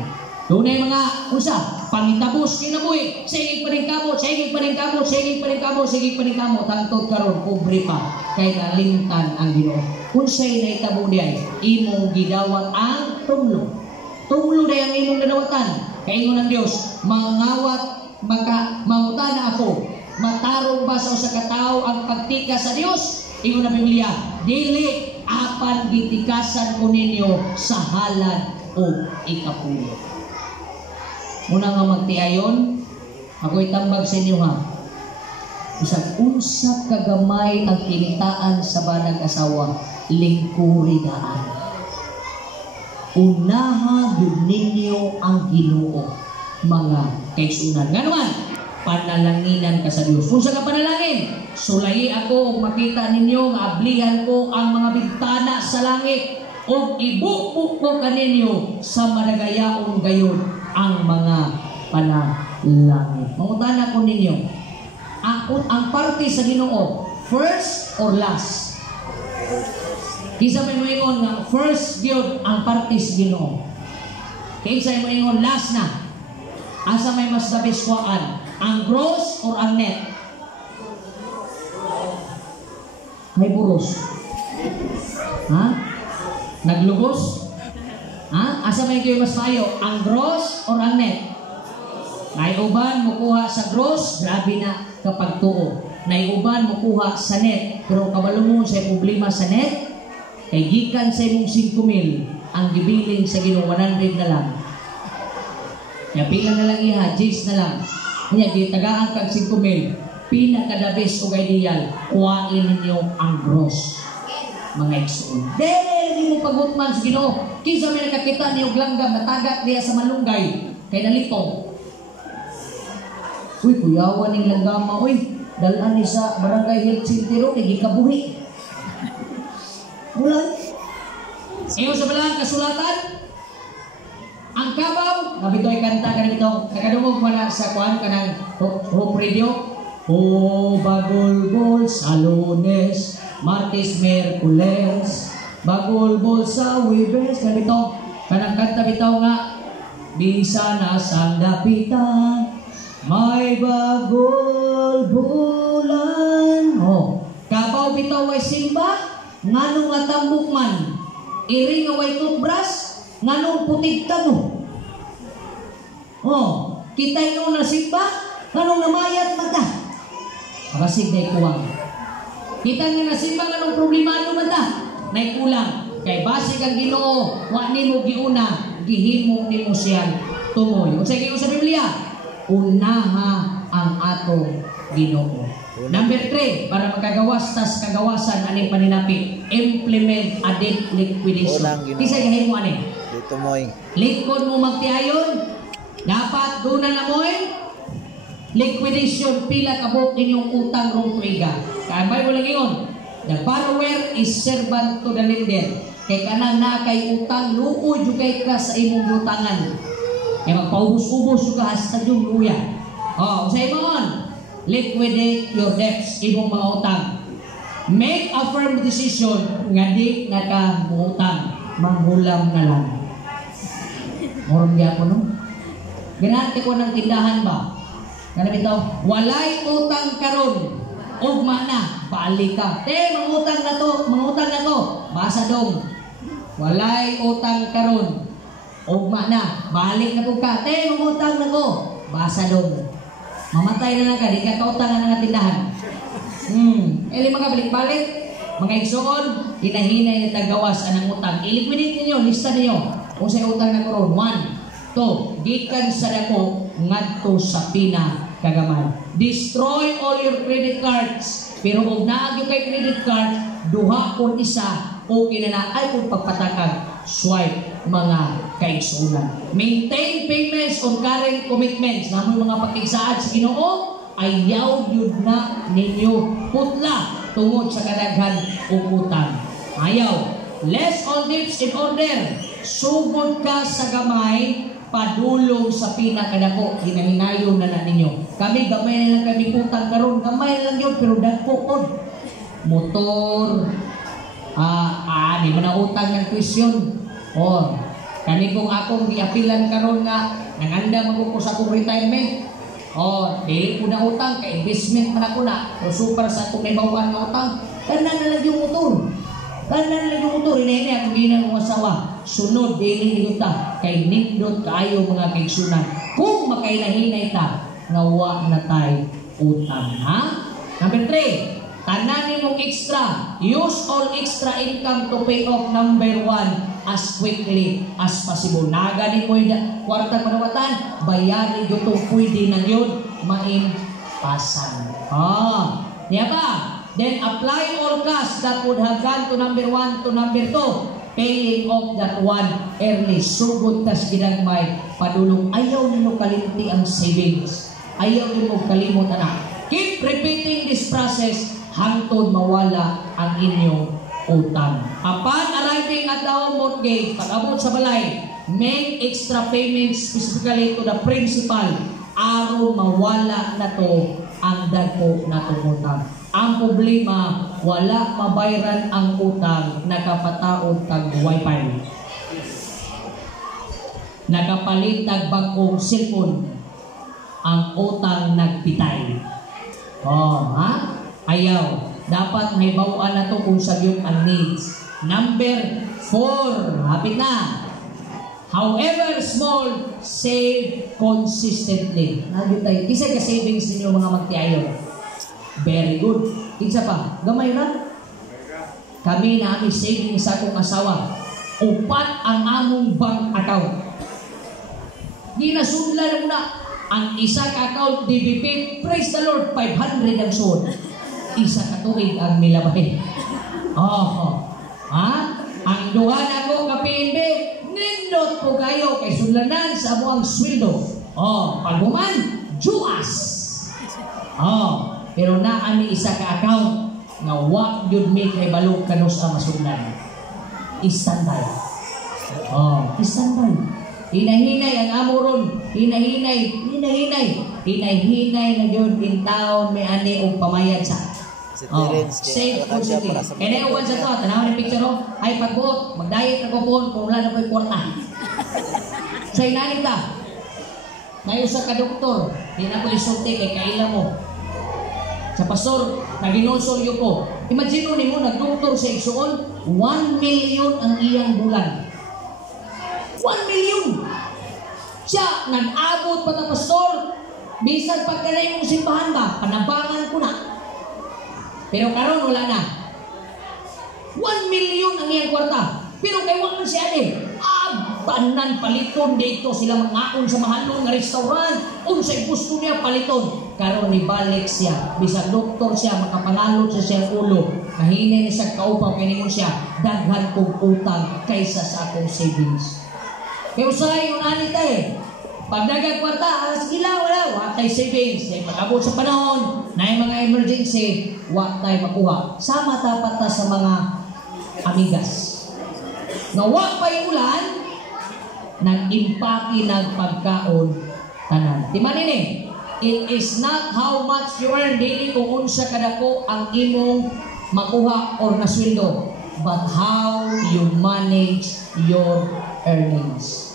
Dunay mga usa, pangitabos kinabuhi, sige pa rin kamo, sige pa rin kamo, sige pa rin kamo, sige pa rin kamo, tangtod karon pobre pa, kay nalimtan ang Ginoo. Unsay naitabo diay, imong gidawat ang tunglo. Tunglo day ang imong nadawatan. Kay ingon ng Dios, mangawat mangutana ako, matarong ba sa usa ka tawo ang pagtika sa Dios? Ingon na Biblia, dili apan gitikasan ko ninyo sa halad o ikapulo. Muna nga magtiayon, ako'y tambag sa inyo ha. Isang unsa kagamay ang kinitaan sa banag asawa, lingkuri daan. Unaha yun ninyo ang Ginoo, mga kaigsunan. Nga naman, panalanginan ka sa Diyos. Kung sa ka panalangin, sulayi ako ug makita ninyo nga ablihan ko ang mga bintana sa langit ug ibukbuk ko kaninyo sa madagayaon gayon ang mga panalangin. Mangutana ko ninyo, ang parte sa Ginoo, first or last? Kisa may moingon nga first gyud ang parte sa Ginoo. Kisa may moingon last na. Asa may mas dabiswaan, ang gross or ang net? May buros. Ha? Naglugos? Ha? Asa may kayo mas mayo? Ang gross or ang net? Naiuban mukuha sa gross, grabe na kapag tuo. Naiuban mukuha sa net, pero kabalo mo sa problema sa net, kay gikan sa imong 5,000, ang gibiling sa Ginoo 100 na lang. Kaya pila na lang iha, Jace na lang. Kaya gitagaan kag 5,000, pinakadabis o ideal, kuhain ninyo ang gross. Mga igsoon. Dili mo pagutman sa Ginoo. Kinsa may nakakita niyo langgam natagak diya sa malunggay kay nalito. Uy, kuyawan ning langgama, uy. Dalan ni sa barangay health center kay gikabuhi. Bulan. Iyo sa balang kasulatan. Ang kabaw, nabitoy kanta kanito. Nakadungog man sa kuan kanang home radio. O bagol-gol sa Lunes, Martes, Merkules, bagol-gol sa Webes. Kanito, kanang kanta bitaw nga, bisa na sang dapitan, may bagol bulan. Oh, kabaw bitaw way simba, nganong nga tambok man, iring nga way toothbrush, nganong putig tamo. Oh, kita ino na simba, nganong namayat mata. Kasig na ikuwang. Kita nga nasimba nga nung problemado man ta, na ikulang. Kay base kang Ginoo, wa nimo giuna, gihimo nimo siyang tumoy. O sige sa Biblia, unaha ang ato Ginoo. Number 3, para makagawas tas kagawasan aning paninapi, implement adept liquidation. Kisay gahimo ani? Dito moy. Likod mo magtiayon, dapat doon na moy liquidation, pila kabok inyong utang rong tuiga. Kaya may walang ingon, the borrower is servant to the lender. Kay kanang na kay utang, luoy jugay ka sa imong utangan. Kaya magpaubos-ubos ka hasta yung luya. O, sa imon, liquidate your debts, imong mga utang. Make a firm decision nga di nakamuutang, manghulam na lang. Morong di ako, no? Ganati ko ng tindahan ba? Kana bitaw, walay utang karon, ugma na, balik ka. Mangutang na to, mangutang na to. Basa dong. Walay utang karon, ugma na, balik na to ka. Mangutang na to. Basa dong. Mamatay na lang ka, di ka kautangan ng tindahan. Eli mga balik-balik, mga igsoon, hinahinay na tagawas anang utang. I-liquidate ninyo, lista niyo. Unsay utang na karon? 1, 2, gikan sa dako ngadto sa pinakagamay. Destroy all your credit cards. Pero kung naagyo kay credit card, duha kon isa, okay na ay kung pagpatakag, swipe mga kaigsunan. Maintain payments on current commitments. Namoy mga pagkigsaad sa Ginoo, ayaw yun na ninyo putla tungod sa kadaghan o utang. Ayaw. Less on tips in order. Sugod ka sa gamay, padulong sa pinakadako. Hinahinayon na ninyo. Kami, gamay na lang kami utang karon. Gamay lang yun, pero dagko on. Motor, di mo na utang ng tuition. Kani kung akong giapilan karon nga nanganda magko sa akong retirement. Dili ko na utang kay investment man ako na. O super sa akong nabawaan nga utang. Tanan na lang yung motor. Inene ako ginang mga asawa. Sunod dili niguta kay nindot kaayo mga kaigsunan. Kung makailahinay ta nga wa na tay utang, ha? Number 3. Tanan nimong extra. Use all extra income to pay off number 1 as quickly as possible. Nagani mo yung kwartang manawatan, bayari yung itong pwede na yun, maimpasan. Diya ba? Then apply all cash that would have gone to number 1 to number 2. Paying off that one early. Sugod tas ginagmay, padulong. Ayaw nyo kalimti ang savings. Ayaw nyo kalimot na. Keep repeating this process hangtod mawala ang inyong utang. Upon arriving at the home mortgage, pag-abot sa balay, make extra payments specifically to the principal aron mawala na to ang dagko na utang. Ang problema, wala mabayran ang utang, nakapataod kag wifi. Nakapalit tag bagong cellphone, ang utang nagpitay. Ayaw. Dapat may bawaan na to kung sagyot ang needs. Number 4, hapit na. However small, save consistently. Nagutay. Isa ka savings ninyo mga magtiayon. Very good. Isa pa, gamay na. Kami na aming savings sa akong asawa. 4 ang among bank account. Ginasudlan na muna. Ang isa ka account, DBP, praise the Lord, 500 ang sud. Isa ka tuig ang milabay. Ang duha na ko ka PNB, nindot ko kayo kay sudlanan sa amuang sweldo. Paghuman, Juas. Pero naani isa ka account nga wa gyud mi kay balog kanus ang masudlan. Standby. Standby. Hinahinay ang amoron. Hinahinay na gyud in town may ani og pamayad sa. Safe food city. Kaya uwan sa to, tanawan yung picture ay pagbuot, mag-diet na ko po kung wala na po yung kwarta. So inanin ka, may usa ka doktor, di na ko isulti kay kaila mo. Sa pastor, naginulsolyo ko. Imagine mo, nag-doktor sa Igsuon, 1 million ang iyang bulan. 1 million! Siya, nag-abot pa na pastor, bisan pagkanay mong simbahan ba, panabangan ko na. Pero karon wala na. 1 million ang iyang kwarta. Pero kay wala siya banan paliton dito sila mangaon sa mahalong nga restaurant. Unsay gusto niya paliton. Karon ni balik siya. Bisag doktor siya, makapangalot sa siyang ulo. Kahinay ni siya kaupaw kay ningon siya. Daghan kong utang kaysa sa akong savings. Kaya usay yung anita Pagdagang kwarta, sila wala. Watay savings. Pag-abot sa panahon, na yung mga emergency, watay makuha. Sama tapat na sa mga amigas. Nga pa'y ulan, nag-impaki nagpagkaon tanan. Di man ini, it is not how much you earn, dili kung unsa kadako ang imong makuha or nasweldo, but how you manage your earnings.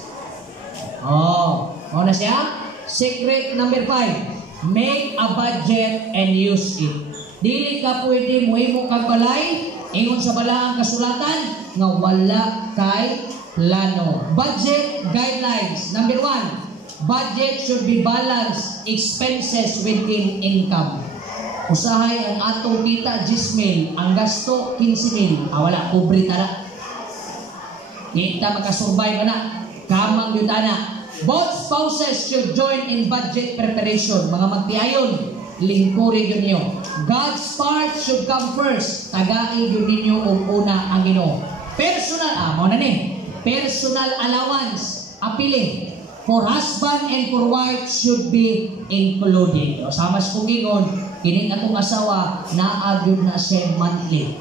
Ano siya? Secret number 5. Make a budget and use it. Dili ka pwede muhimo kang balay, ingon sa balaang kasulatan, nga wala kay plano. Budget guidelines. Number 1, budget should be balanced expenses within income. Usahay ang atong kita 10,000, ang gasto 15,000. Wala, pobre tara. Kita makasurvive na. Kamang yun na. Both spouses should join in budget preparation. Mga magtiayon, lingkurin yun niyo. God's part should come first. Tagain yun ninyo kung una ang Ginoo. Personal, mo na ni. Personal allowance, apili. For husband and for wife should be included. O, sa mas kugingon, kining akong asawa, naagyon na siya monthly.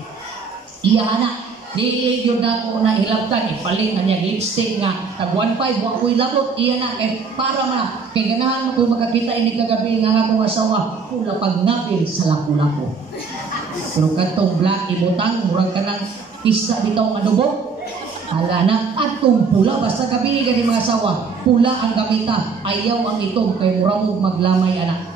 Iya na. Dili yun na ako na hilabtan, ipaling na niya lipstick nga, tag 1.5, wako'y labot, iya na, kay para na, kay ganahan mo kung makakita ini kagabi nga akong asawa, pula pag nabil sa lako-lako. Pero katong black, ibutang, murag ka ng isa bitaw madubo, ala na, atong pula, basta gabi ka mga asawa, pula ang gamita, ayaw ang itong, kay murang mo maglamay anak.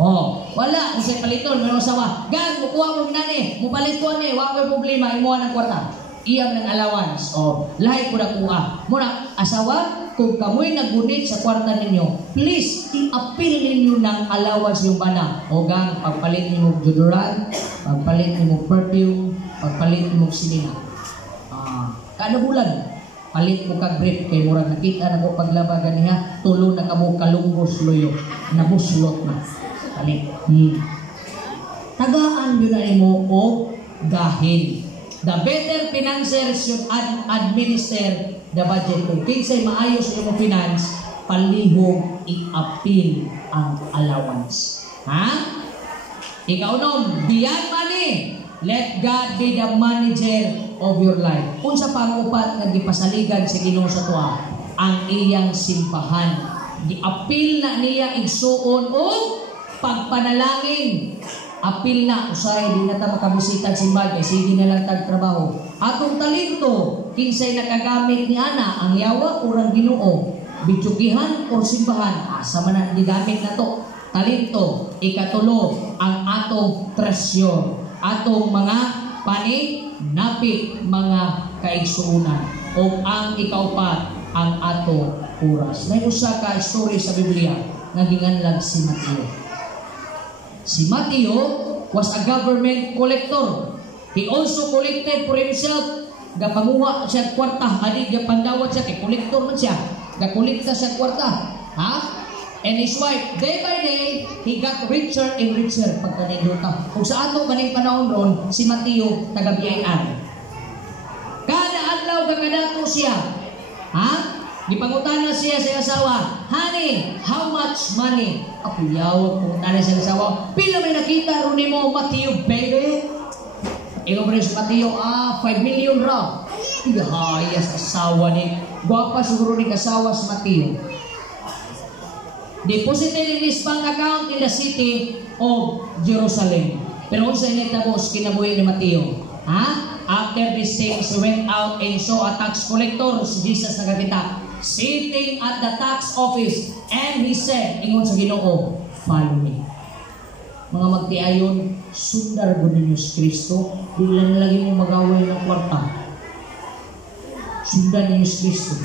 Oh, wala, usay paliton, mayroong asawa. Gan, mukuha mo ginani, mupalit ko ani, wala problema, imuha ng kwarta. Iyam ng allowance. Oh, lahi ko na kuha. Muna, asawa, kung kamoy nagunit sa kwarta ninyo, please, i-appeal ninyo ng allowance yung bana. O gang, pagpalit ninyo deodorant, pagpalit ninyo perfume, pagpalit ninyo sinina. Kada bulan, palit mo ka grip, kay murag nakita na mo paglaba ganiha, tulo na ka mo kalunggos luyo, nabuslot na. Palit. Tagaan yun na mo o dahil. The better financiers should administer the budget. Kung kinsay maayos yung finance, palihog i-appeal ang allowance. Ha? Ikaw nom, beyond money, let God be the manager of your life. Kung sa pangupat na gipasaligan sa Ginoo sa tuwa, ang iyang simbahan. Di-appeal na niya igsuon o pagpanalangin. Apil na, usay, di na ta makabisita simbahan, kaya sige na lang tagtrabaho. Atong talento, kinsay nakagamit ni Ana, ang yawa o ang Ginoo, bitsugihan o simbahan, asa man na digamit na to. Talento, ikatulo, ang atong tresyon, atong mga paninapit, mga kaigsuunan, o ang ikaupat, ang atong oras. May usa ka story sa Biblia, naginganlag si Mateo. Si Mateo was a government collector. He also collected for himself. Gapanguha siya kwarta. Adi gapandawat siya kay collector man siya. Gakolekta siya kwarta. Ha? And his wife, day by day, he got richer and richer pagkaninduta. Kung sa ato kaning panahon ron, si Mateo tagabiyayan. Kada adlaw kakadato siya. Ha? Gipangutana siya sa asawa, honey, how much money? Ako yawag, pangutana siya sa asawa, pila may nakita rin mo, Mateo, baby? Ikaw ba rin si Mateo, 5 million raw. Igahaya sa asawa ni, guwapa siguro ni kasawa si Mateo. Deposited in his bank account in the city of Jerusalem. Pero kung sa initapos, kinabuhi ni Mateo. Ha? After these things, he went out and saw a tax collector, si Jesus nakakita, sitting at the tax office, and he said, ingon sa Ginoo, follow me. Mga magtiayon, sundar ko ninyo si Kristo, di lang lagi mo magaway ng kwarta. Sundan ninyo si Kristo.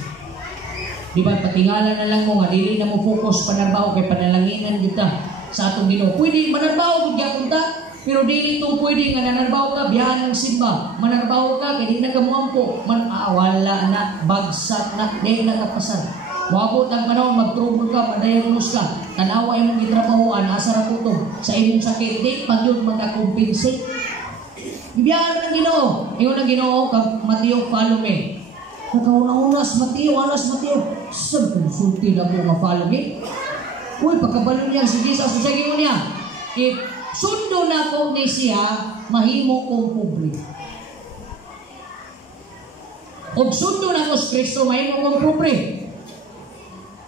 Di ba, patingala na lang mo nga, dili na mo focus panarbaho kay panalanginan kita sa atong Ginoo. Pwede manarbaho kung punta, pero dili ito pwede nga nanarbaho ka, biyahan ng simba, manarbaho ka, kaya di na kamuampo, wala na, bagsak na, di na kapasan. Wabot ang panahon, magtrubol ka, madayanos ka, tanawa yung itrabahoan, asara kutong, sa inyong sakit, di pag yun magkakumpensate. Biyahan ng Ginoo, ingon ng Ginoo, Mateo, follow me. Nakauna-unas, Mateo, saan konsulti na po ma-follow me? Uy, pagkabalo niya si Jesus, susagin mo niya, if sundo na ko ni siya, mahimo kong pobre. Kung sundo na ko si Kristo, mahimo kong pobre.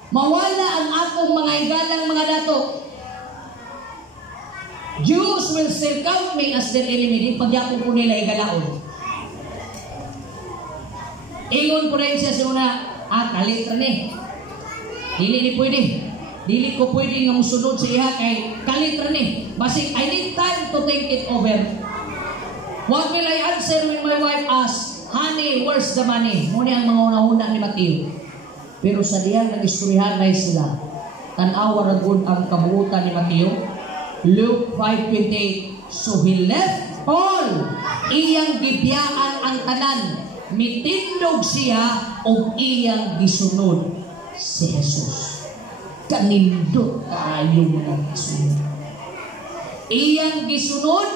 Mawala ang akong mga igalang mga dato. Jews will still count me as their enemy. Di pagyapon ko nila igalaon. Ingon po rin siya sa una, kalitra ni. Dili ni pwede. Dili ko pwede nga musunod sa iha kay kalitra ni. Basig, I need time to think it over. What will I answer when my wife asks, honey, where's the money? Muna ang mga una-una ni Mateo. Pero sa diyan, nag-istoryahan na sila. Tanawa ragod ang kabuutan ni Mateo. Luke 5:28. So he left all. Iyang gibiyaan ang tanan. mitindog siya o iyang gisunod si Jesus. Kanindot tayo mga gisunod. Iyang gisunod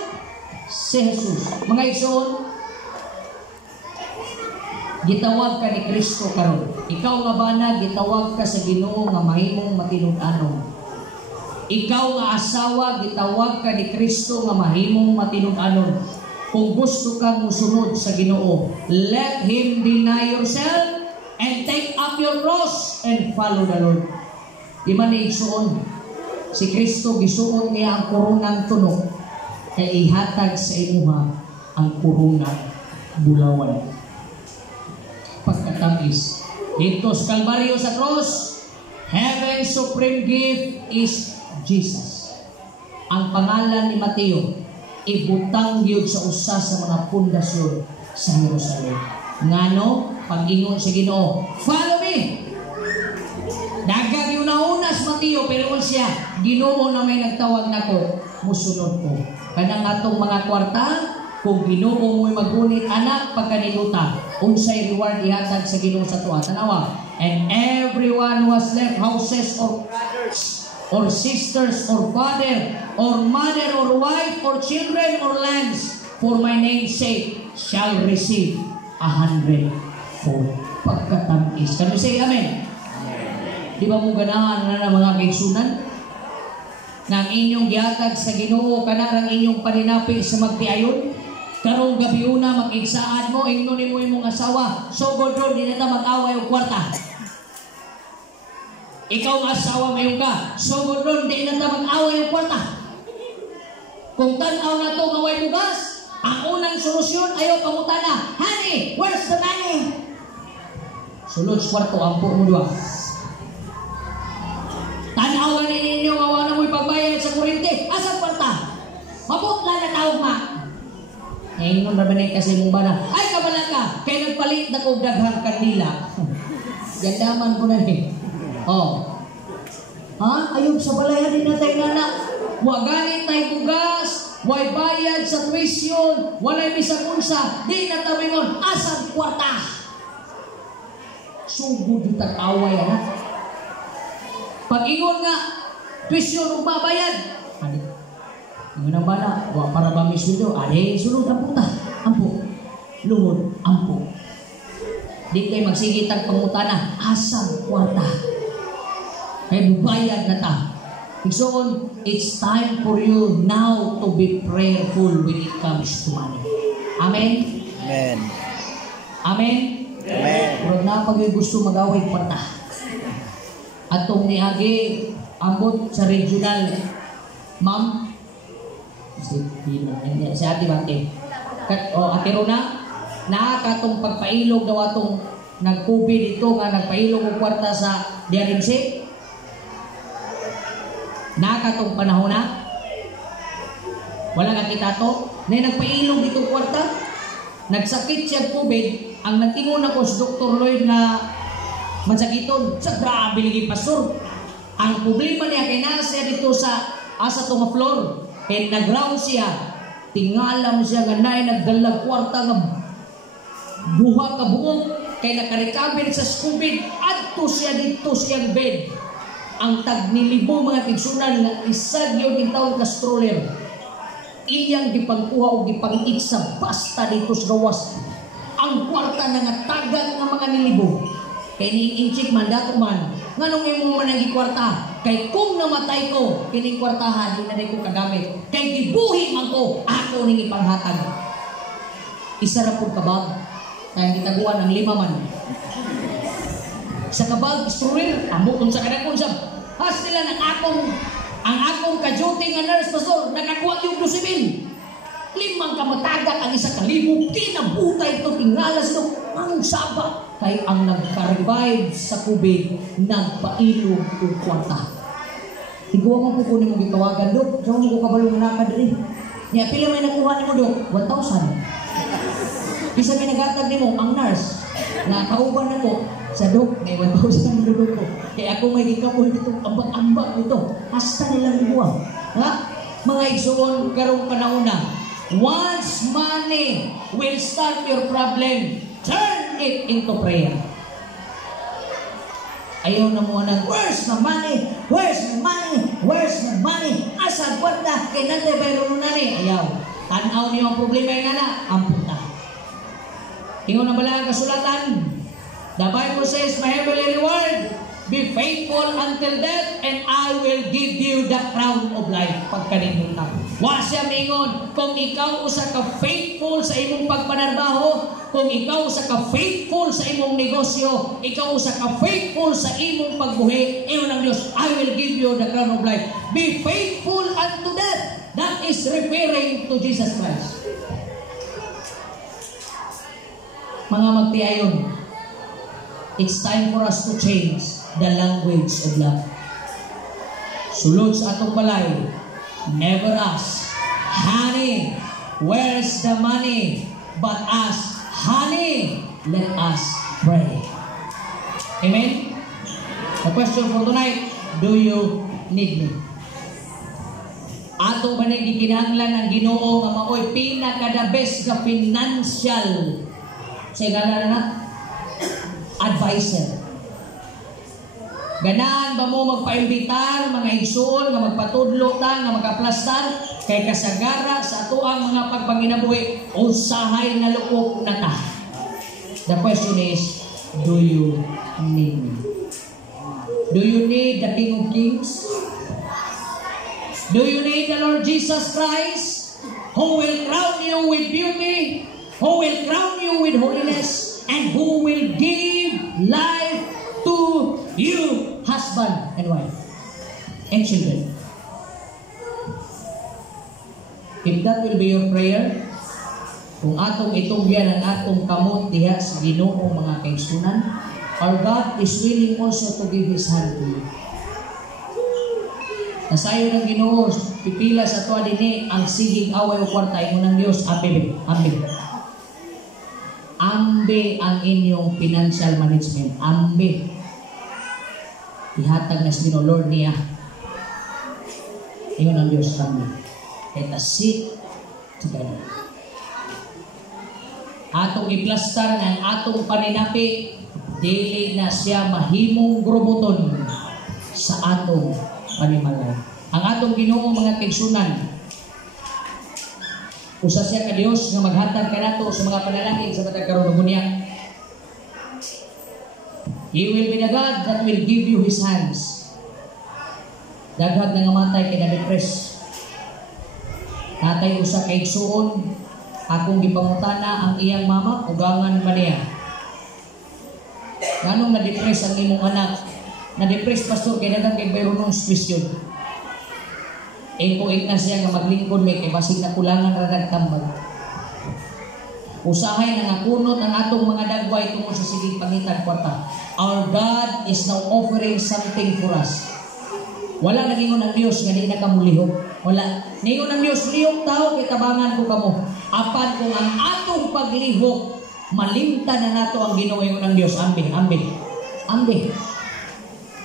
si Jesus. Mga igsoon, gitawag ka ni Kristo karon. Ikaw nga bana, gitawag ka sa Ginoo nga mahimong matinud-anon. Ikaw nga asawa, gitawag ka ni Kristo nga mahimong matinud-anon. Kung gusto kang musunod sa Ginoo, let Him deny yourself and take up your cross and follow the Lord. Di man igsuon, si Kristo gisuon niya ang koronang tunog, kay ihatag sa imuha ang koronang bulawan. Pagkatamis, dito sa Kalbaryo sa cross, heaven's supreme gift is Jesus. Ang pangalan ni Mateo, ibutang yun sa usa sa mga pundasyon sa Jerusalem. Ngano, pag-ingon sa Ginoo, follow me! Dagang yun na unas Mateo, pero kung siya, Ginoo na may nagtawag na ko, musunod ko. Kanang atong mga kwarta, kung Ginoo mo'y magunit anak pagkaniluta, unsay reward ihatag sa Ginoo sa tuwa. Tanawa, and everyone who has left houses or brothers or sisters or father or mother or wife or children or lands for my name's sake shall receive 100-fold. Pagkatamis. Can you say amen? Di ba mo ganahan na mga kaigsunan? Nang inyong gihatag sa Ginoo kanang inyong paninapi sa magtiayon? Karong gabi una mag-igsaad mo, ingnon mo imong asawa, so god ron, di na ta mag-away og kwarta. Ikaw ang asawa mayon ka, so god ron, di na ta mag-away og kwarta. Kung tan-aw na to nga way bugas, ang unang solusyon ayaw pangutana, honey, where's the money? Sulod sa kwarto, ang po mo dua. Tan-awan ninyo nga wala mo'y pagbayad sa kuryente, asa kwarta? Mabutla na tawag ma. Ngayon na ba kasi mong bana? Ay, kabala ka! Kaya nagpalit na kong daghang kandila. Gandaman ko na rin. Oh. Ha? Ayun sa balayan din natin na waganin tayo bugas, way bayad sa tuition, walay bisag unsa, di na tabingon, asang kwarta. Sugod yung tag-away, ha? Pag-ingon nga, tuition o babayad, yung nang bala, wa para ba misundo, ade, sulod ang puta, ampo, luhod, ampo. Di kayo magsigit ang pangutana, asang kwarta. Kaya bubayad na ta. So, it's time for you now to be prayerful when it comes to money. Amen? Amen. Amen? Amen. Pero na pag gusto mag-away kwarta. Atong niagi, ambot sa regional, ma'am, si Ate Bante. Ate Rona, nakakatong pagpailog daw atong nag-COVID ito nga nagpailog og kwarta sa DRMC. Nakakatong panahon na. Wala nga kita to. Na nagpailog dito kwarta. Nagsakit siya COVID. Ang natingon ako si Dr. Lloyd na mansakiton. Sa grabe lagi pastor. Ang problema niya kay nasa dito sa asa to nga floor. Kaya nag-round siya, tingalam siya nga na nagdalag kwarta nga buha ka buong, kaya nakarecover sa COVID, adto siya dito siyang bed. Ang tagnilibo mga tigsunan nga isag yun yung taon ka stroller. Iyang gipangkuha o gipangit sa basta dito sa gawas. Ang kwarta na nga tagan nga mga nilibo. Kaya ni-inchik man, dato man, nga nung imo man ang gikwarta, kay kung namatay ko, kining kwartahan, di na rin ko kagamit. Kay gibuhi man ko, ako ning ipanghatag. Isa ra pud kabag, kaya gitaguan ang 5 man. Sa kabag, stroller, amukon sa kadakon sa has nila ang akong ka-duty nga nurse, pastor, nakakuha yung 12,000. 5 kamatagak ang 1,000, kinabutay ito, tingalas ito, ang saba. Kay ang nagka-revive sa COVID, nagpailog o kwarta. Iguwa mo po kunin mo gitawagan, Dok. Diyan mo ko kabalong nakad rin. Niya, pila may nakuha ni mo, Dok? 1,000. Isa may nagatag ni mo, ang nurse. Nakauban na mo, sa Dok, may 1,000 dudok ko. Kaya ako may gikapol ditong ambak-ambak nito. Hasta nilang iguwa. Ha? Mga igsuon, karong panahon na. Once money will start your problem, turn it into prayer. Ayaw na mo ng, where's my money? Where's my money? Where's my money? Asa kwarta? Kaya nante bayro na ni. Ayaw. Tanaw niyo ang problema yung na, ang punta. Ingon na bala ang kasulatan. The Bible says, my heavenly reward, be faithful until death, and I will give you the crown of life. Pagkaninong na. Wa siya mingon, kung ikaw usa ka faithful sa imong pagpanarbaho, kung ikaw usa ka faithful sa imong negosyo, ikaw usa ka faithful sa imong pagbuhi, ingon ng Dios, I will give you the crown of life. Be faithful unto death. That is referring to Jesus Christ. Mga magtiayon, it's time for us to change the language of love. Sulod sa atong balay, never ask, honey, where's the money? But ask, honey, let us pray. Amen? The question for tonight, do you need me? Ato ba na gikinahanglan ang Ginoo nga maoy pinaka-the best nga financial sa na advisor. Ganaan ba mo magpaimbitar mga igsoon nga magpatudlo ta nga magaplastar kay kasagara sa atuang mga pagpanginabuhi usahay na lukok na ta. The question is, do you need me? Do you need the King of Kings? Do you need the Lord Jesus Christ, who will crown you with beauty, who will crown you with holiness, and who will give life to you, husband and wife, and children? If that will be your prayer, kung atong itugyan ang atong kamot diha sa Ginoo mga kaigsunan, our God is willing also to give His hand to you. Nasayo ng Ginoo, pipila sa tuwa din ang sigig away o kwarta imo ng Dios. Ambe, ambe. Ambe ang inyong financial management. Ambe. Ihatag na sa Ginoo, Lord niya. Ingon ang Dios kami. Let us sit together. Atong iplastar ng atong paninapi, dili na siya mahimong grubuton sa atong panimalay. Ang atong Ginoo mga kaigsunan, usa siya ka Dios nga maghatag kanato sa mga panalangin sa matag karon ug niya. He will be the God that will give you His hands. Daghag nga matay kay na-depress. Natay usa ka igsuon, akong gipangutana ang iyang mama ugangan man niya. Nganong na-depress ang imong anak? Na-depress pastor kay daghang kay bayro nung question. Eko na siya nga maglingkod may kay basig na kulangan ra nagtambag. Usahay na nga kunot ang atong mga dagway tungod sa sigig pangitan kwarta. Our God is now offering something for us. Wala nagingon ang Dios nga di na kamo lihok. Wala. Ningon ang Dios, lihok tao kay tabangan ko kamo. Apan kung ang atong paglihok malimtan na nato ang Ginoo ng Dios. Ambe, ambe. Ambe.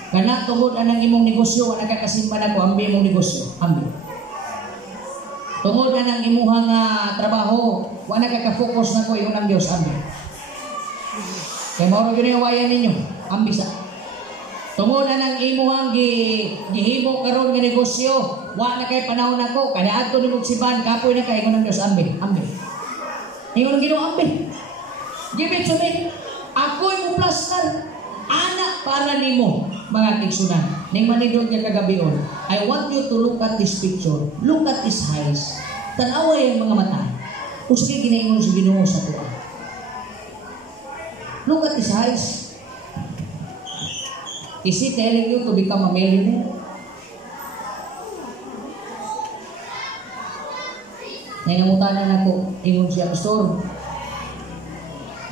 Kana tungod anang imong negosyo wala ka kasimba nako ambi imong negosyo ambi. Tungod anang imuhang trabaho wala ka ka-focus nako ingon ang Dios ambi. Kay mao gyud wayan ninyo ambi sa. Tungod anang imuhang gihimo karon nga negosyo wala kay panahon nako kada adto nimong siban kapoy na kay ingon ang Dios ambi ambi. Ingon ang Ginoo ambi. Give it to me. Ako mo plastar anak para nimo. Mga kaigsunan, ning manidog niya kagabion, I want you to look at this picture, look at his eyes, tanaway ang mga mata, usagi ginaingon si Ginoo sa tuwa. Look at his eyes. Is he telling you to become a millionaire? Nangamutanan ako, ingon siya, Pastor,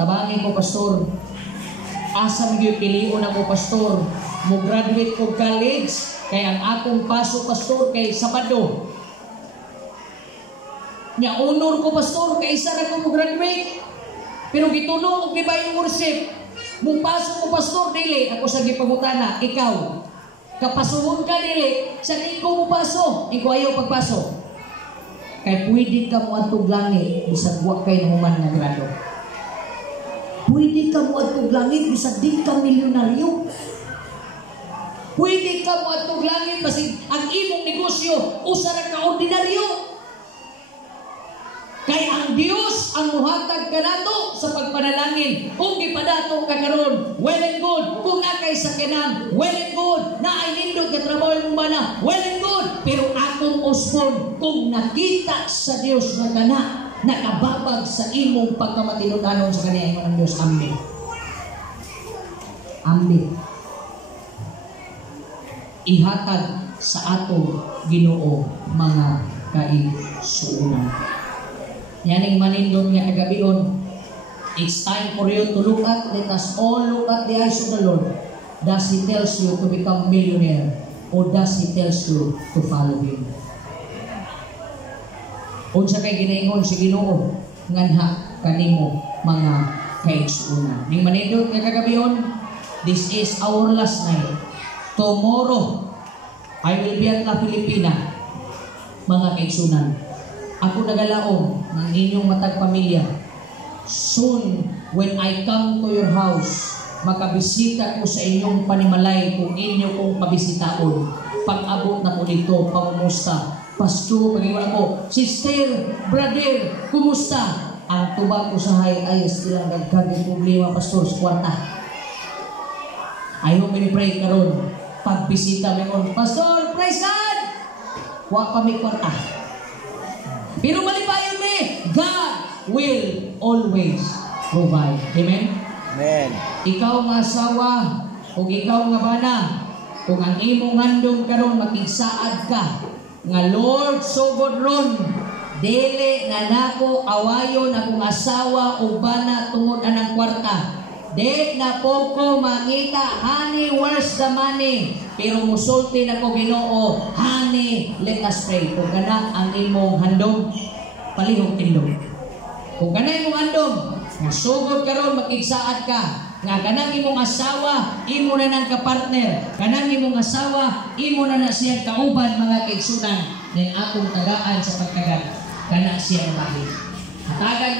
tabangin ko, Pastor, asa mga piliun ako, Pastor, mo graduate ko college kay ang akong paso pastor kay Sabado nya honor ko pastor kay isa ra ko mo graduate pero gituno og gibay yung worship mo paso ko pastor dili ako sa gipangutana ikaw kapasuhon ka dili sa iko mo paso iko ayo pagpaso kay pwede ka mo atog langit bisag wa kay human nga grado Pwede ka mo atog langit bisag di ka milyonaryo. Pwede ka mo atog langit basig ang imong negosyo usa ra ka ordinaryo. Kay ang Dios ang muhatag kanato sa pagpanalangin. Kung gipadato ka karon, well and good. Kung nakay sakyanan, well and good. Naay nindot ka trabaho mo na, well and good. Pero akong usbon, kung nakita sa Dios na kana, nakababag sa imong pagkamatinudanon sa kaniya ng Dios. Amen. Amen. Ihatag sa atong Ginoo mga kaigsuonan. Yaning manindot nga kagabion, it's time for you to look at, let us all look at the eyes of the Lord. Does He tells you to become millionaire or does He tells you to follow Him? Unsa kay ginaingon si Ginoo nganha kanimo mga kaigsuonan. Ning manindot nga kagabion, this is our last night. Tomorrow I will be at La Filipina, mga kaigsuonan. Ako nagalaom ng inyong matag pamilya. Soon, when I come to your house, makabisita ko sa inyong panimalay kung inyo kong pabisitaon. Pag-abot na po dito, pangumusta. Pasto, pag-iwan ako, sister, brother, kumusta? Ang tubag ko sa ayas ilang nagkaging problema, pastor, sa kwarta. Ayaw minipray karon. Pagbisita mo, pastor, praise God! Wa kami kwarta. Pero malipayon ni, God will always provide. Amen? Amen. Ikaw nga asawa, o ikaw nga bana, kung ang imong handom karon makigsaad ka, nga Lord, so good ron, dili na nako awayon akong asawa o bana tungod anang kwarta. Di na po ko mangita, honey, where's the money? Pero musulti na ko Ginoo, honey, let us pray. Kung kana ang imong handom, palihog tindog. Kung kana imong handom, nga sugod karon makigsaad ka, nga kanang imong asawa, imo na nang kapartner, kanang imong asawa, imo na siya kauban mga kaigsunan, then akong tagaan sa pagkagat, kana siya ang bahay. Hatagan